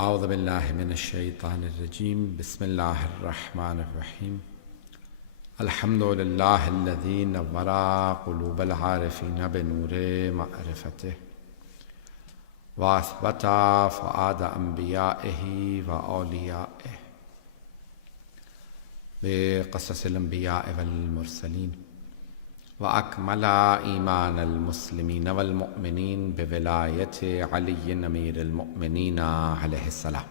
اعوذ باللہ من الشیطان الرجیم بسم اللہ الرحمن الرحیم الحمد للہ الذی نور قلوب العارفین بنور معرفتہ واثبت فؤاد انبیائہ واولیائہ بقصص الانبیاء والمرسلین وأكمل إيمان المسلمين والمؤمنين بولاية علي أمير المؤمنين عليه السلام.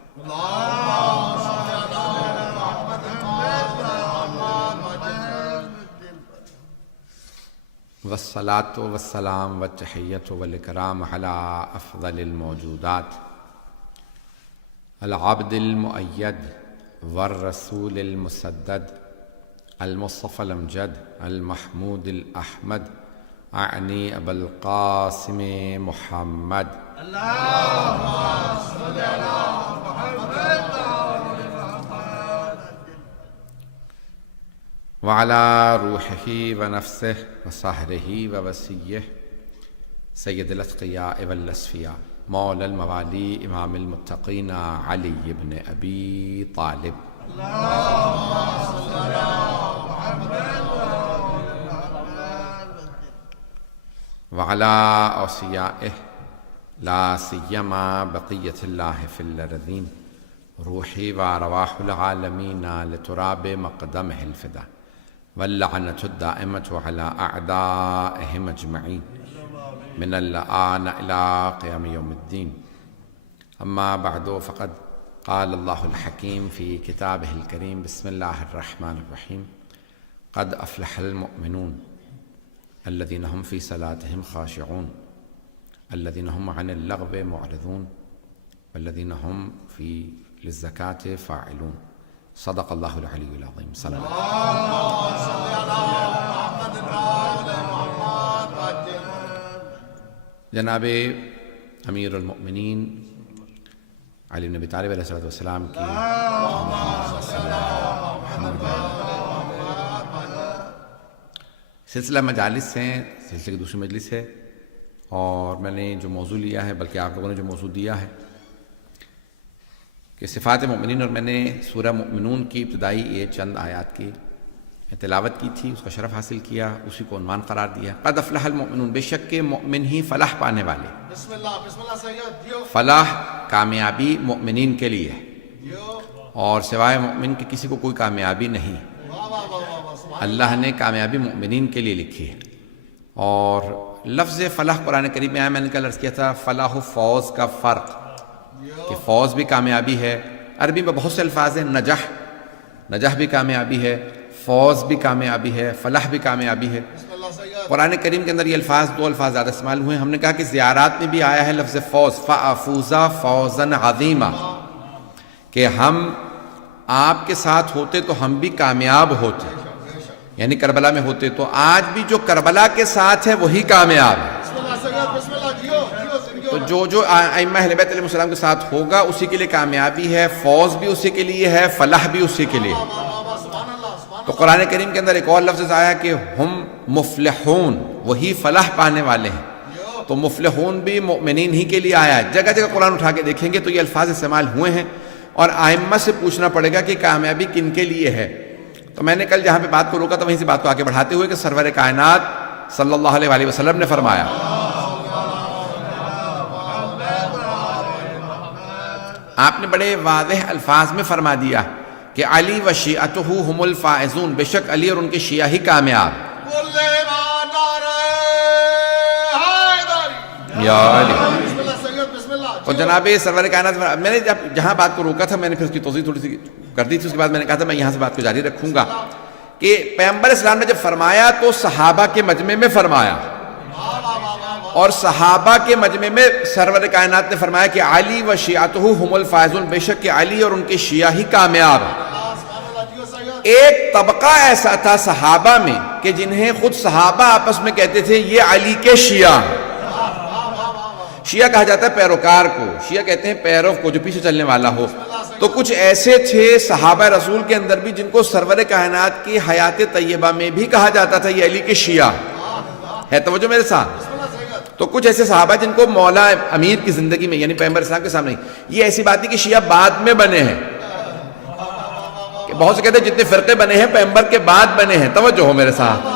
والصلاة والسلام والتحية والإكرام على أفضل الموجودات العبد المؤيد والرسول المسدد المصطفى الأمجد المحمود الأحمد أعني أبا القاسم محمد اللهم صل على محمد وعلى روحه ونفسه وصهره ووسيه سيد الأتقياء والأصفياء مولى الموالي إمام المتقين علي بن أبي طالب اللهم صل على وعلى أوصيائه لا سيما بقية الله في الأرضين روحي وأرواح العالمين لتراب مقدمه الفدا واللعنة الدائمة على أعدائهم أجمعين من الآن إلى قيام يوم الدين. أما بعد فقد قال الله الحكيم في كتابه الكريم بسم الله الرحمن الرحيم قد أفلح المؤمنون الذين هم في صلاتهم خاشعون الذين هم عن اللغو معرضون والذين هم للزكاة فاعلون. صدق الله العلي العظيم. صلى الله عليه وسلم. جناب امیر المؤمنین علی بن ابی طالب علیہ السلام کی سلسلہ مجالس ہیں، سلسلے کی دوسری مجلس ہے، اور میں نے جو موضوع لیا ہے، بلکہ آپ لوگوں نے جو موضوع دیا ہے کہ صفات مؤمنین، اور میں نے سورہ مؤمنون کی ابتدائی یہ چند آیات کی تلاوت کی تھی، اس کا شرف حاصل کیا، اسی کو عنوان قرار دیا قد افلح المؤمنون، بے شک کہ مؤمن ہی فلاح پانے والے. بسم اللہ سید. فلاح کامیابی مؤمنین کے لیے ہے، اور سوائے مؤمن کے کسی کو کوئی کامیابی نہیں. اللہ نے کامیابی مؤمنین کے لیے لکھی ہے. اور لفظ فلاح قرآن کریم میں آیا، میں نے کل عرض کیا تھا فلاح و فوز کا فرق، کہ فوز بھی کامیابی ہے. عربی میں بہت سے الفاظ ہیں، نجح بھی کامیابی ہے، فوز بھی کامیابی ہے، فلاح بھی کامیابی ہے. قرآن کریم کے اندر یہ دو الفاظ زیادہ استعمال ہوئے ہیں. ہم نے کہا کہ زیارات میں بھی آیا ہے لفظ فوز، فَأَفُوزَ فَوْزًا عَظِيمًا، کہ ہم آپ کے ساتھ ہوتے تو ہم بھی کامیاب ہوتے، یعنی کربلا میں ہوتے تو آج بھی جو کربلا کے ساتھ ہے وہی کامیاب ہے. تو جو ائمہ اہل بیت علیہ السلام کے ساتھ ہوگا اسی کے لیے کامیابی ہے، فوز بھی اسی کے لیے ہے، فلاح بھی اسی کے لیے. تو قرآن کریم کے اندر ایک اور لفظ آیا کہ ہم مفلحون، وہی فلاح پانے والے ہیں. تو مفلحون بھی مؤمنین ہی کے لیے آیا ہے. جگہ جگہ قرآن اٹھا کے دیکھیں گے تو یہ الفاظ استعمال ہوئے ہیں، اور ائمہ سے پوچھنا پڑے گا کہ کامیابی کن کے لیے ہے. تو میں نے کل جہاں پہ بات کو روکا تھا وہیں سے بات کو آگے بڑھاتے ہوئے کہ سرور کائنات صلی اللہ علیہ وآلہ وسلم نے فرمایا، آپ نے بڑے واضح الفاظ میں فرما دیا کہ علی و شیعتہ ہم الفائزون، بے شک علی اور ان کے شیعہ ہی کامیاب. یا علی. اور جناب سرور کائنات، میں نے جہاں بات کو روکا تھا میں نے پھر اس کی توضیح تھوڑی سی کر دی تھی. اس کے بعد میں نے کہا تھا میں یہاں سے بات کو جاری رکھوں گا کہ پیغمبر اسلام نے جب فرمایا تو صحابہ کے مجمع میں فرمایا، اور صحابہ کے مجمع میں سرور کائنات نے فرمایا کہ علی و شیعتہ ہم الفائزون، بے شک کہ علی اور ان کے شیعہ ہی کامیاب ہیں. ایک طبقہ ایسا تھا صحابہ میں کہ جنہیں خود صحابہ آپس میں کہتے تھے یہ علی کے شیعہ ہیں. شیعہ کہا جاتا ہے پیروکار کو، شیعہ کہتے ہیں پیرو کو جو پیچھے چلنے والا ہو. تو کچھ ایسے تھے صحابہ رسول کے اندر بھی جن کو سرور کائنات کی حیات طیبہ میں بھی کہا جاتا تھا یہ علی کے شیعہ ہے. توجہ میرے ساتھ. تو کچھ ایسے صحابہ جن کو مولا امیر کی زندگی میں یعنی پیغمبر اسلام کے سامنے، یہ ایسی بات ہے کہ شیعہ بعد میں بنے ہیں، کہ بہت سے کہتے ہیں جتنے فرقے بنے ہیں پیغمبر کے بعد بنے ہیں، توجہ ہو میرے ساتھ،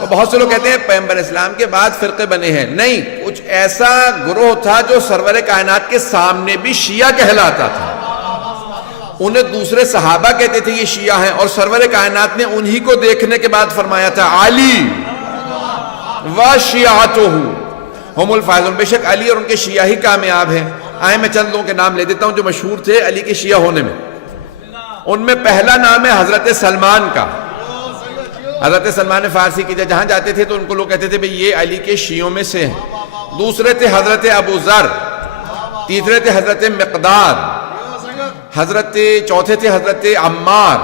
تو بہت سے لوگ کہتے ہیں پیغمبر اسلام کے بعد فرقے بنے ہیں، نہیں، کچھ ایسا گروہ تھا جو سرور کائنات کے سامنے بھی شیعہ کہلاتا تھا، انہیں دوسرے صحابہ کہتے تھے یہ شیعہ ہیں، اور سرور کائنات نے انہی کو دیکھنے کے بعد فرمایا تھا علی وشیعتہ ہم الفائزون، بے شک علی اور ان کے شیعہ ہی کامیاب ہیں۔ آئے میں چند لوگوں کے نام لے دیتا ہوں جو مشہور تھے علی کے شیعہ ہونے میں۔ ان میں پہلا نام ہے حضرت سلمان کا۔ حضرت سلمان فارسی کی جہاں جاتے تھے تو ان کو لوگ کہتے تھے بھئی یہ علی کے شیعوں میں سے ہیں۔ دوسرے تھے حضرت ابو ذر، تیسرے تھے حضرت مقداد، چوتھے تھے حضرت عمار۔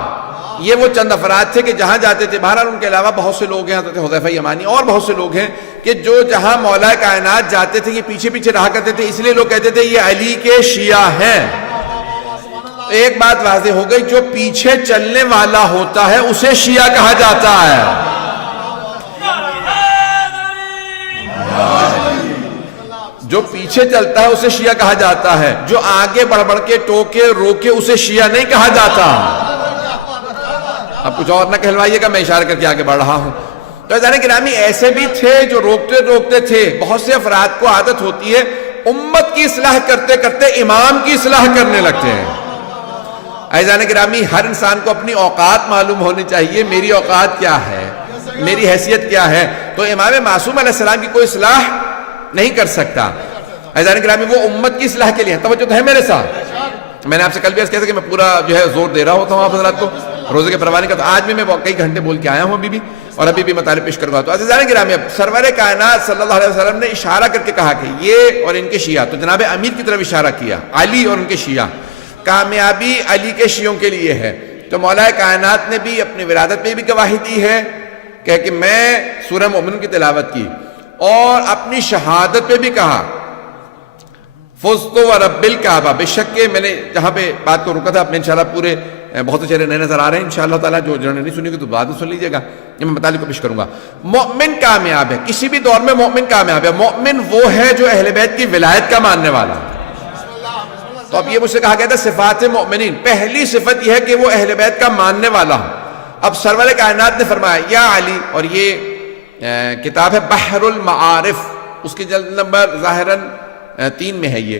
یہ وہ چند افراد تھے کہ جہاں جاتے تھے، بہرحال ان کے علاوہ بہت سے لوگ ہیں، حضرت حذیفہ یمانی اور بہت سے لوگ ہیں کہ جو جہاں مولا کائنات جاتے تھے یہ پیچھے پیچھے رہا کرتے تھے، اس لیے لوگ کہتے تھے یہ علی کے شیعہ ہیں۔ ایک بات واضح ہو گئی، جو پیچھے چلنے والا ہوتا ہے اسے شیعہ کہا جاتا ہے۔ جو پیچھے چلتا ہے اسے شیعہ کہا جاتا ہے، جو آگے بڑھ بڑھ کے ٹوکے روکے اسے شیعہ نہیں کہا جاتا۔ اب کچھ اور نہ کہلوائیے گا، میں اشارہ کر کے آگے بڑھ رہا ہوں۔ تو عزیزان گرامی ایسے بھی تھے جو روکتے تھے۔ بہت سے افراد کو عادت ہوتی ہے امت کی اصلاح کرتے کرتے امام کی اصلاح کرنے لگتے ہیں۔ عزیزان گرامی ہر انسان کو اپنی اوقات معلوم ہونی چاہیے، میری اوقات کیا ہے، میری حیثیت کیا ہے۔ تو امام معصوم علیہ السلام کی کوئی اصلاح نہیں کر سکتا۔ عزیزان گرامی وہ امت کی اصلاح کے لیے، توجہ تو ہے میرے ساتھ۔ میں نے آپ سے کل بھی عرض کیا تھا کہ میں پورا جو ہے زور دے رہا ہوتا ہوں آپ حضرات کو روزے کے پروانے کا، تو آج بھی میں کئی گھنٹے بول کے آیا ہوں ابھی بھی، اور ابھی بھی مطالب پیش کروں گا۔ تو عزیزان گرامی اب سرور کائنات صلی اللہ علیہ وسلم نے اشارہ کر کے کہا کہ یہ اور ان کے شیعہ، تو جناب امیر کی طرف اشارہ کیا، علی اور ان کے شیعہ، کامیابی علی کے شیعوں کے لیے ہے۔ تو مولا کائنات نے بھی اپنی ولادت میں بھی گواہی دی ہے کہ میں سورہ مومنون کی تلاوت کی، اور اپنی شہادت پہ بھی کہا فزت ورب الکعبہ، بے شک کہ میں نے جہاں پہ بات کو رکا تھا اپنے انشاءاللہ پورے بہت سے چہرے نئے نظر آ رہے ہیں انشاءاللہ تعالیٰ، جو جنہوں نے نہیں سنی گے تو بعد میں سن لیجئے گا، یہ میں مطالب کو پیش کروں گا۔ مومن کامیاب ہے، کسی بھی دور میں مومن کامیاب ہے۔ مومن وہ ہے جو اہل بیت کی ولایت کا ماننے والا ہے۔ تو اب یہ مجھ سے کہا گیا تھا صفات مومنین، پہلی صفت یہ ہے کہ وہ اہل بیت کا ماننے والا ہو۔ اب سرور کائنات نے فرمایا یا علی، اور یہ کتاب ہے بحر المعارف، اس کی جلد نمبر ظاہراً 3 میں ہے یہ،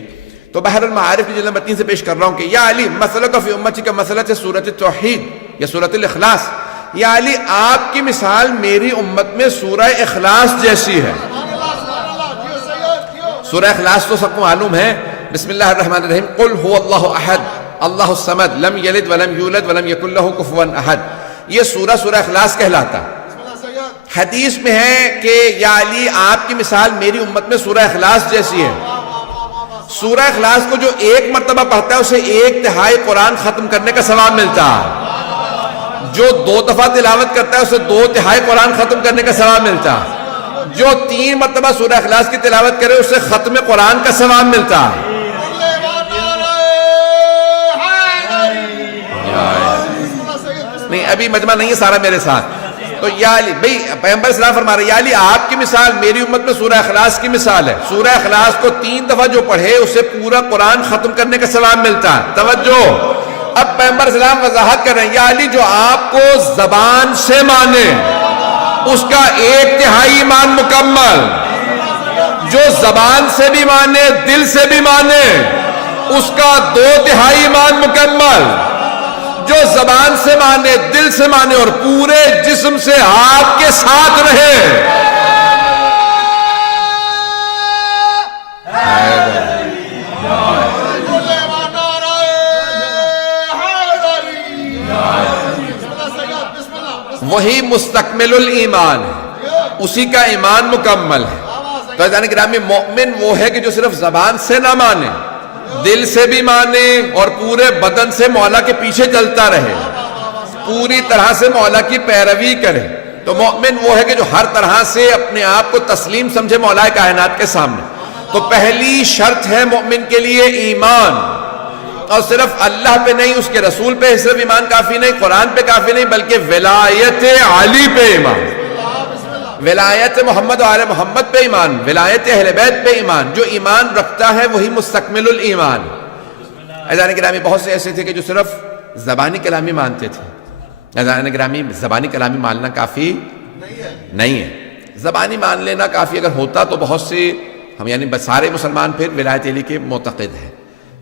تو بحر المعارف کی جلد نمبر 3 سے پیش کر رہا ہوں کہ یا علی مسلک فی امتی کا مسلک ہے سورۃ توحید یا سورۃ الاخلاص، یا علی آپ کی مثال میری امت میں سورہ اخلاص جیسی ہے۔ سورہ اخلاص تو سب کو معلوم ہے، بسم اللہ الرحمن الرحیم، قل هو اللہ احد اللہ الصمد لم یلد ولم یولد ولم یکن لہ کفوا احد، یہ سورہ اخلاص کہلاتا۔ حدیث میں ہے کہ یا علی آپ کی مثال میری امت میں سورہ اخلاص جیسی ہے۔ سورہ اخلاص کو جو ایک مرتبہ پڑھتا ہے اسے 1/3 قرآن ختم کرنے کا ثواب ملتا ہے، جو 2 دفعہ تلاوت کرتا ہے اسے 2/3 قرآن ختم کرنے کا ثواب ملتا ہے، جو 3 مرتبہ سورہ اخلاص کی تلاوت کرے اسے ختم قرآن کا ثواب ملتا ہے۔ نہیں ابھی مجمع نہیں ہے سارا میرے ساتھ، تو یا علی بھئی پیغمبر اسلام فرما رہے ہیں یا علی آپ کی مثال میری امت میں سورہ اخلاص کی مثال ہے۔ سورہ اخلاص کو 3 دفعہ جو پڑھے اسے پورا قرآن ختم کرنے کا ثواب ملتا ہے۔ توجہ، اب پیغمبر اسلام وضاحت کر رہے ہیں یا علی جو آپ کو زبان سے مانے اس کا 1/3 ایمان مکمل، جو زبان سے بھی مانے دل سے بھی مانے اس کا 2/3 ایمان مکمل، جو زبان سے مانے دل سے مانے اور پورے جسم سے آپ کے ساتھ رہے۔ وہی مستکمل الایمان ہے، اسی کا ایمان مکمل ہے۔ تو عزیزان گرامی مومن وہ ہے کہ جو صرف زبان سے نہ مانے، دل سے بھی مانے اور پورے بدن سے مولا کے پیچھے چلتا رہے، پوری طرح سے مولا کی پیروی کرے۔ تو مومن وہ ہے کہ جو ہر طرح سے اپنے آپ کو تسلیم سمجھے مولا کائنات کے سامنے۔ تو پہلی شرط ہے مومن کے لیے ایمان، اور صرف اللہ پہ نہیں، اس کے رسول پہ صرف ایمان کافی نہیں، قرآن پہ کافی نہیں، بلکہ ولایت علی پہ ایمان۔ ولایت محمد و آل محمد پہ ایمان، ولایت اہل بیت پہ ایمان. جو ایمان رکھتا ہے وہی مستکمل الایمان. عزیزان گرامی بہت سے ایسے تھے کہ جو صرف زبانی کلامی مانتے تھے. عزیزان گرامی زبانی کلامی ماننا کافی نہیں ہے. زبانی مان لینا کافی اگر ہوتا تو بہت سے ہم یعنی سارے مسلمان پھر ولایت علی کے معتقد ہیں.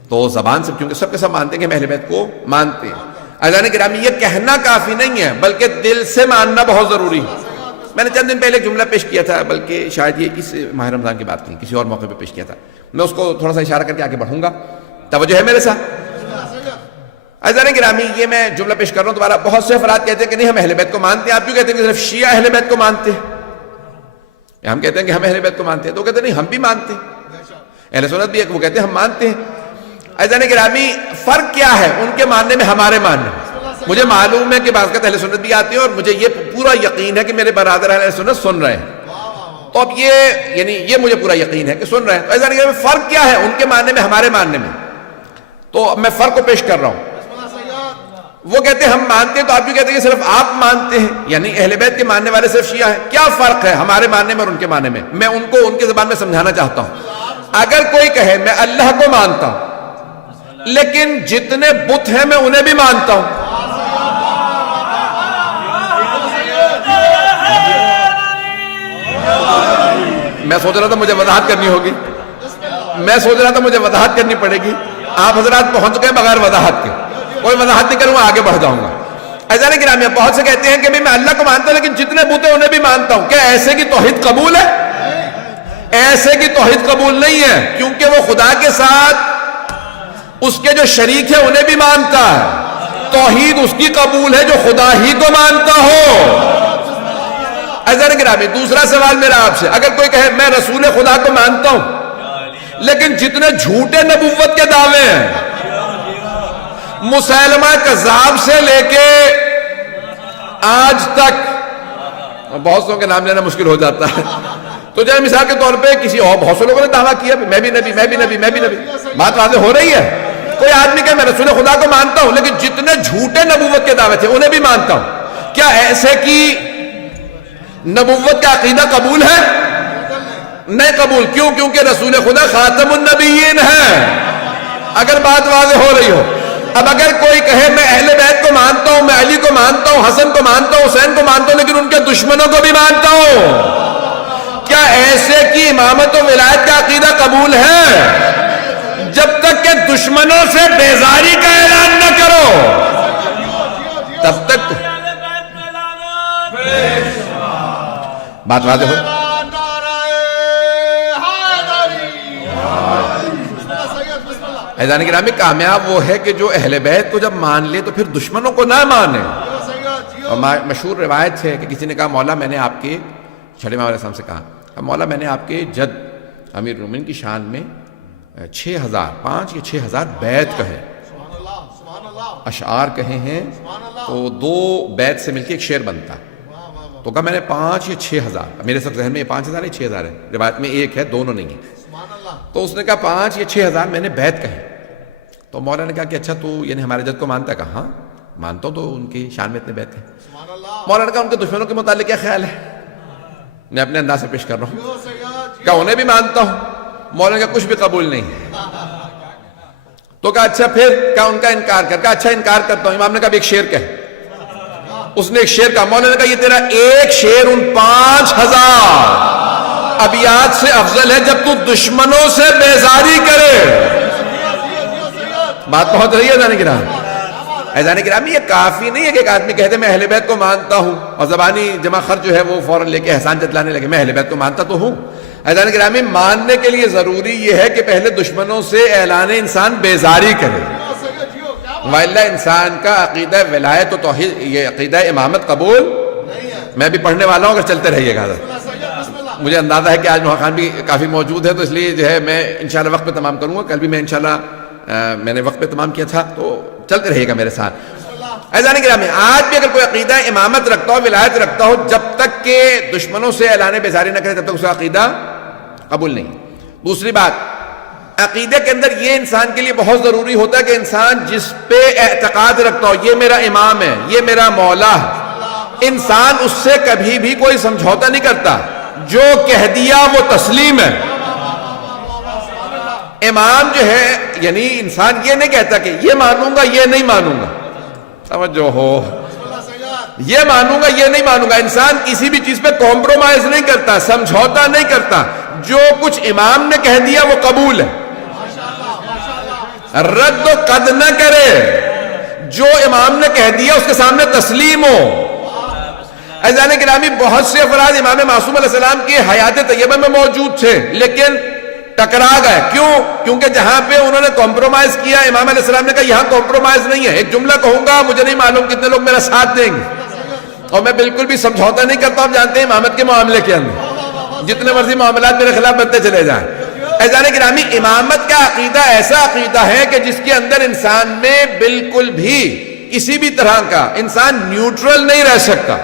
تو زبان سے کیونکہ سب کے سب مانتے ہیں کہ ہم اہل بیت کو مانتے ہیں. عزیزان گرامی یہ کہنا کافی نہیں ہے بلکہ دل سے ماننا بہت ضروری ہے. میں نے چند دن پہلے ایک جملہ پیش کیا تھا، بلکہ شاید یہ اس ماہ رمضان کی بات نہیں، کسی اور موقع پہ پیش کیا تھا. میں اس کو تھوڑا سا اشارہ کر کے آگے بڑھوں گا. توجہ ہے میرے ساتھ؟ عزیزان گرامی یہ میں جملہ پیش کر رہا ہوں دوبارہ. بہت سے افراد کہتے ہیں کہ نہیں ہم اہل بیت کو مانتے ہیں. آپ کیوں کہتے ہیں کہ صرف شیعہ اہل بیت کو مانتے ہیں؟ ہم کہتے ہیں کہ ہم اہل بیت کو مانتے ہیں تو کہتے ہیں نہیں ہم بھی مانتے ہیں. اہل سنت بھی ہے کہ وہ کہتے ہیں ہم مانتے ہیں. عزیزان گرامی فرق کیا ہے ان کے ماننے میں ہمارے ماننے میں؟ مجھے معلوم ہے کہ بعض اہل سنت بھی آتے ہیں اور مجھے یہ پورا یقین ہے کہ میرے برادر اہل سنت سن رہے ہیں. تو اب یہ مجھے پورا یقین ہے کہ سن رہے ہیں. تو عزیزان گرامی فرق کیا ہے ان کے ماننے میں ہمارے ماننے میں؟ تو اب میں فرق کو پیش کر رہا ہوں. وہ کہتے ہیں ہم مانتے ہیں تو آپ بھی کہتے ہیں کہ صرف آپ مانتے ہیں یعنی اہل بیت کے ماننے والے صرف شیعہ ہیں. کیا فرق ہے ہمارے ماننے میں اور ان کے ماننے میں؟ میں ان کو ان کی زبان میں سمجھانا چاہتا ہوں. اگر کوئی کہے میں اللہ کو مانتا ہوں لیکن جتنے بت ہیں میں انہیں بھی مانتا ہوں، میں سوچ رہا تھا مجھے وضاحت کرنی ہوگی، میں سوچ رہا تھا مجھے وضاحت کرنی پڑے گی. آپ حضرات پہنچ گئے بغیر وضاحت کے. کوئی وضاحت نہیں کروں گا، آگے بڑھ جاؤں گا. عزیزان گرامی بہت سے کہتے ہیں کہ میں اللہ کو مانتا ہوں لیکن جتنے بت ہیں انہیں بھی مانتا ہوں. کیا ایسے کی توحید قبول ہے؟ ایسے کی توحید قبول نہیں ہے، کیونکہ وہ خدا کے ساتھ اس کے جو شریک ہیں انہیں بھی مانتا ہے. توحید اس کی قبول ہے جو خدا ہی کو مانتا ہو. عزیزان گرامی دوسرا سوال میرا آپ سے، اگر کوئی کہے میں رسول خدا کو مانتا ہوں لیکن جتنے جھوٹے نبوت کے دعوے ہیں مسیلمہ کذاب سے لے کے آج تک، بہت سو کے نام لینا مشکل ہو جاتا ہے تو جیسے مثال کے طور پہ کسی اور بہت سے لوگوں نے دعویٰ کیا میں بھی نبی میں بھی نبی میں بھی نبی. بات واضح ہو رہی ہے. کوئی آدمی کہ میں رسول خدا کو مانتا ہوں لیکن جتنے جھوٹے نبوت کے دعوے تھے انہیں بھی مانتا ہوں. کیا ایسے کی نبوت کا عقیدہ قبول ہے؟ نہیں قبول. کیوں؟ کیونکہ رسول خدا خاتم النبیین ہے. اگر بات واضح ہو رہی ہو. اب اگر کوئی کہے میں اہل بیت کو مانتا ہوں، میں علی کو مانتا ہوں، حسن کو مانتا ہوں، حسین کو مانتا ہوں لیکن ان کے دشمنوں کو بھی مانتا ہوں، کیا ایسے کی امامت و ولایت کا عقیدہ قبول ہے؟ جب تک کہ دشمنوں سے بیزاری کا اعلان نہ کرو تب تک بات واضح ہو. عزیزان گرامی کامیاب وہ ہے کہ جو اہل بیت کو جب مان لے تو پھر دشمنوں کو نہ مانے. اور مشہور روایت ہے کہ کسی نے کہا مولا میں نے آپ کے چھڑے امام علیہ السلام سے کہا مولا میں نے آپ کے جد امیر المومنین کی شان میں 5 یا 6,000 بیت کہے، اشعار کہے ہیں تو 2 بیت سے مل کے ایک شعر بنتا. تو کہا میں نے 5 یا 6,000، میرے سب ذہن میں 5,000 ہے 6,000 ہے، روایت میں ایک ہے دونوں نہیں ہے. تو اس نے کہا 5 یا 6,000 میں نے بیت کہے. تو مولا نے کہا کہ اچھا تو یعنی ہمارے جد کو مانتا ہے؟ کہا ہاں مانتا ہوں، تو ان کی شان میں اتنے بیت ہیں. مولا نے کہا ان کے دشمنوں کے متعلق کیا خیال ہے؟ میں اپنے انداز سے پیش کر رہا ہوں. کہا انہیں بھی مانتا ہوں. مولا نے کہا کچھ بھی قبول نہیں. تو کہا اچھا پھر؟ کہا ان کا انکار کر. کہا اچھا انکار کرتا ہوں. امام نے کہا ایک شعر کہے. اس نے ایک شعر کہا. مولا نے کہا یہ تیرا ایک شعر ان 5,000 ابیات سے افضل ہے جب تو دشمنوں سے بیزاری کرے. بات پہنچ رہی ہے عزیزان گرامی؟ عزیزان گرامی یہ کافی نہیں ہے کہ ایک آدمی کہتے میں اہل بیت کو مانتا ہوں اور زبانی جمع خرچ جو ہے وہ فوراً لے کے احسان جتلانے لگے میں اہل بیت کو مانتا تو ہوں. عزیزان گرامی ماننے کے لیے ضروری یہ ہے کہ پہلے دشمنوں سے اعلان انسان بیزاری کرے. وَإِلَّا انسان کا عقیدہ ولایت و توحید یہ عقیدہ امامت قبول. میں بھی پڑھنے والا ہوں، اگر چلتے رہیے گا. مجھے اندازہ ہے کہ آج محققان بھی کافی موجود ہے تو اس لیے جو ہے میں انشاءاللہ وقت پہ تمام کروں گا. کل بھی میں انشاءاللہ میں نے وقت پہ تمام کیا تھا تو چلتے رہیے گا میرے ساتھ. عزیزان گرامی آج بھی اگر کوئی عقیدہ امامت رکھتا ہو، ولایت رکھتا ہو، جب تک کہ دشمنوں سے اعلان بیزاری نہ کرے تب تک اس کا عقیدہ قبول نہیں. دوسری بات عقیدے کے اندر یہ انسان کے لیے بہت ضروری ہوتا ہے کہ انسان جس پہ اعتقاد رکھتا ہو یہ میرا امام ہے، یہ میرا مولا ہے، انسان اس سے کبھی بھی کوئی سمجھوتا نہیں کرتا، جو کہہ دیا وہ تسلیم ہے۔ امام جو ہے یعنی انسان یہ نہیں کہتا کہ یہ مانوں گا یہ نہیں مانوں گا، توجہ ہو، یہ مانوں گا یہ نہیں مانوں گا۔ انسان کسی بھی چیز پہ کمپرومائز نہیں کرتا، سمجھوتا نہیں کرتا، جو کچھ امام نے کہہ دیا وہ قبول ہے، رد و قد نہ کرے، جو امام نے کہہ دیا اس کے سامنے تسلیم ہو۔ عزیزان گرامی، بہت سے افراد امام معصوم علیہ السلام کی حیات طیبہ میں موجود تھے لیکن ٹکرا گئے، کیوں؟ کیونکہ جہاں پہ انہوں نے کمپرومائز کیا امام علیہ السلام نے کہا یہاں کمپرومائز نہیں ہے، ایک جملہ کہوں گا مجھے نہیں معلوم کتنے لوگ میرا ساتھ دیں گے، اور میں بالکل بھی سمجھوتا نہیں کرتا ہوں، آپ جانتے ہیں امامت کے معاملے کے اندر جتنے مرضی معاملات میرے خلاف بنتے چلے جائیں۔ عزیزان گرامی، امامت کا عقیدہ ایسا عقیدہ ہے کہ جس کے اندر انسان میں بالکل بھی کسی بھی طرح کا انسان نیوٹرل نہیں رہ سکتا،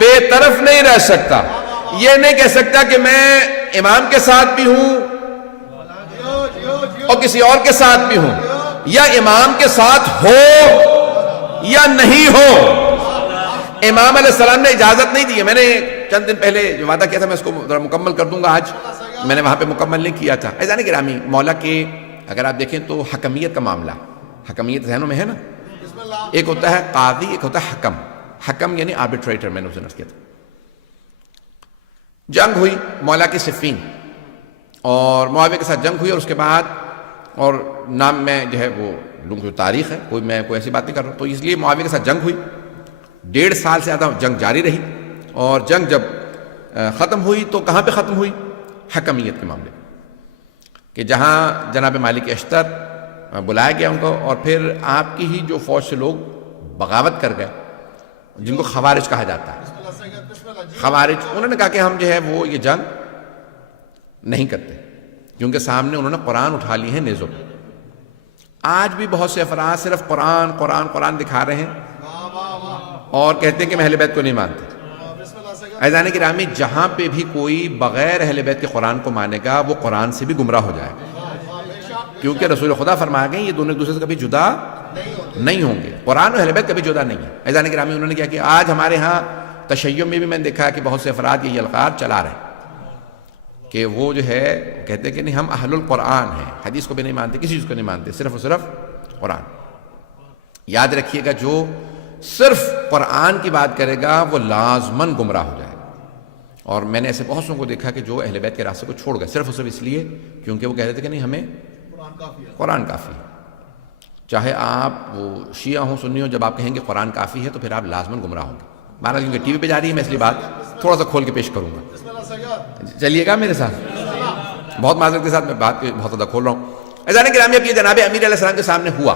بے طرف نہیں رہ سکتا، یہ نہیں کہہ سکتا کہ میں امام کے ساتھ بھی ہوں اور کسی اور کے ساتھ بھی ہوں، یا امام کے ساتھ ہو یا نہیں ہو۔ امام علیہ السلام نے اجازت نہیں دی ہے، میں نے چند دن پہلے جو وعدہ کیا تھا میں اس کو مکمل کر دوں گا، آج میں نے وہاں پہ مکمل نہیں کیا تھا۔ عزیزان گرامی، مولا کے اگر آپ دیکھیں تو حکمیت کا معاملہ، حکمیت ذہنوں میں ہے نا، ایک ہوتا ہے قاضی، ایک ہوتا ہے حکم۔ حکم یعنی آربیٹریٹر، میں نے اسے نص کیا تھا۔ جنگ ہوئی مولا کی صفین، اور معاویہ کے ساتھ جنگ ہوئی، اور اس کے بعد اور نام میں جو ہے وہ لوگوں کی تاریخ ہے، میں کوئی ایسی بات نہیں کر رہا، تو اس لیے معاویہ کے ساتھ جنگ ہوئی، 1.5 سال سے زیادہ جنگ جاری رہی، اور جنگ جب ختم ہوئی تو کہاں پہ ختم ہوئی؟ حکمیت کے معاملے، کہ جہاں جناب مالک اشتر بلایا گیا ان کو، اور پھر آپ کی ہی جو فوج سے لوگ بغاوت کر گئے جن کو خوارج کہا جاتا ہے، خوارج، انہوں نے کہا کہ ہم جو ہے وہ یہ جنگ نہیں کرتے، کیونکہ سامنے انہوں نے قرآن اٹھا لی ہیں نیزوں پہ۔ آج بھی بہت سے افراد صرف قرآن قرآن قرآن دکھا رہے ہیں اور کہتے ہیں کہ میں اہل بیت کو نہیں مانتے۔ عزیزان گرامی، جہاں پہ بھی کوئی بغیر اہل بیت کے قرآن کو مانے گا وہ قرآن سے بھی گمراہ ہو جائے گا، کیونکہ رسول خدا فرما گئے یہ دونوں ایک دوسرے سے کبھی جدا نہیں ہوں گے، قرآن اور اہل بیت کبھی جدا نہیں ہے۔ عزیزان گرامی، انہوں نے کیا کہ آج ہمارے ہاں تشیع میں بھی میں نے دیکھا کہ بہت سے افراد یہ القاب چلا رہے ہیں کہ وہ جو ہے کہتے ہیں کہ نہیں ہم اہل القرآن ہیں، حدیث کو بھی نہیں مانتے، کسی چیز کو نہیں مانتے، صرف اور صرف قرآن۔ یاد رکھیے گا، جو صرف قرآن کی بات کرے گا وہ لازماً گمراہ ہو جائے گا، اور میں نے ایسے بہت سو کو دیکھا کہ جو اہل بیت کے راستے کو چھوڑ گئے صرف اور صرف اس لیے کیونکہ وہ کہتے تھے کہ نہیں ہمیں قرآن کافی ہے۔ چاہے آپ وہ شیعہ ہوں سنی ہوں، جب آپ کہیں گے قرآن کافی ہے تو پھر آپ لازماً گمراہ ہوں گے۔ بہرحال کیونکہ ٹی وی پہ جا رہی ہے میں اس لیے بات تھوڑا سا کھول کے پیش کروں گا، چلیے گا میرے ساتھ، بہت معذرت کے ساتھ میں بات بہت زیادہ کھول رہا ہوں۔ عزیزان گرامی، اب یہ جناب امیر علیہ السلام کے سامنے ہوا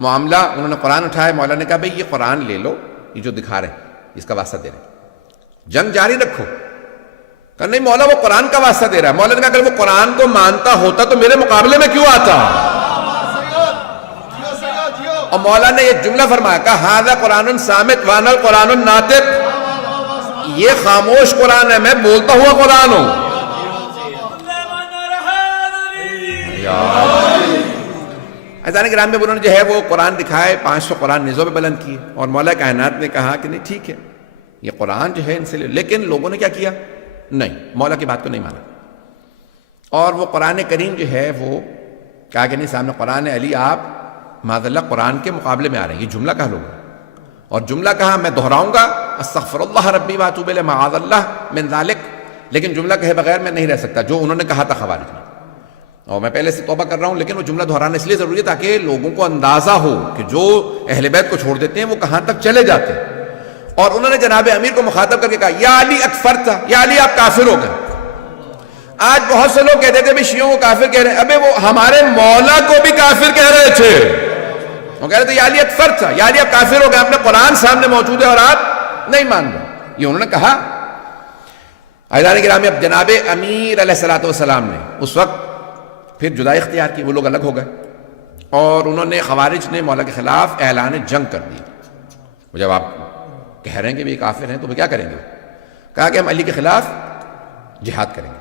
معاملہ، انہوں نے قرآن اٹھایا، مولا نے کہا بھئی یہ قرآن لے لو، یہ جو دکھا رہے ہیں اس کا واسطہ دے رہے ہیں، جنگ جاری رکھو۔ کہا نہیں مولا وہ قرآن کا واسطہ دے رہا ہے۔ مولا نے کہا اگر وہ قرآن کو مانتا ہوتا تو میرے مقابلے میں کیوں آتا؟ اور مولا نے یہ جملہ فرمایا، کہا ھذا قرآن صامت وانا القرآن الناطق، یہ خاموش قرآن ہے، میں بولتا ہوا قرآن ہوں۔ عزیزان گرامی، انہوں نے جو ہے وہ قرآن دکھائے، 500 قرآن نیزوں پہ بلند کیے، اور مولا کائنات نے کہا کہ نہیں ٹھیک ہے یہ قرآن جو ہے ان سے، لیکن لوگوں نے کیا کیا؟ نہیں، مولا کی بات کو نہیں مانا، اور وہ قرآن کریم جو ہے وہ کہا کہ نہیں سامنے قرآن علی آپ معاذ اللہ قرآن کے مقابلے میں آ رہے ہیں، یہ جملہ کہا لوگوں، اور جملہ کہا میں دہراؤں گا استغفر اللہ ربی واتوب الیہ معاذ اللہ من ذالک، لیکن جملہ کہے بغیر میں نہیں رہ سکتا جو انہوں نے کہا تھا خوارج میں، اور میں پہلے سے توبہ کر رہا ہوں، لیکن وہ جملہ دہرانا اس لیے ضروری ہے تاکہ لوگوں کو اندازہ ہو کہ جو اہل بیت کو چھوڑ دیتے ہیں وہ کہاں تک چلے جاتے ہیں۔ اور انہوں نے جناب امیر کو مخاطب کر کے کہا یا علی اکفرتا، یا علی آپ کافر ہو گئے۔ آج بہت سے لوگ کہتے تھے بھی شیعوں کو کافر کہہ رہے ہیں، ابے وہ ہمارے مولا کو بھی کافر کہہ رہے تھے، وہ کہہ رہے تھے یا علی اکفرتا، یا علی آپ کافر ہو گئے، اپنے قرآن سامنے موجود ہے اور آپ نہیں مان رہے، یہ انہوں نے کہا۔ عزیزان گرامی، اب جناب امیر علیہ السلام نے اس وقت پھر جدائی اختیار کی، وہ لوگ الگ ہو گئے، اور انہوں نے خوارج نے مولا کے خلاف اعلان جنگ کر دیا۔ جب آپ کہہ رہے ہیں کہ یہ کافر ہیں تو وہ کیا کریں گے؟ کہا کہ ہم علی کے خلاف جہاد کریں گے۔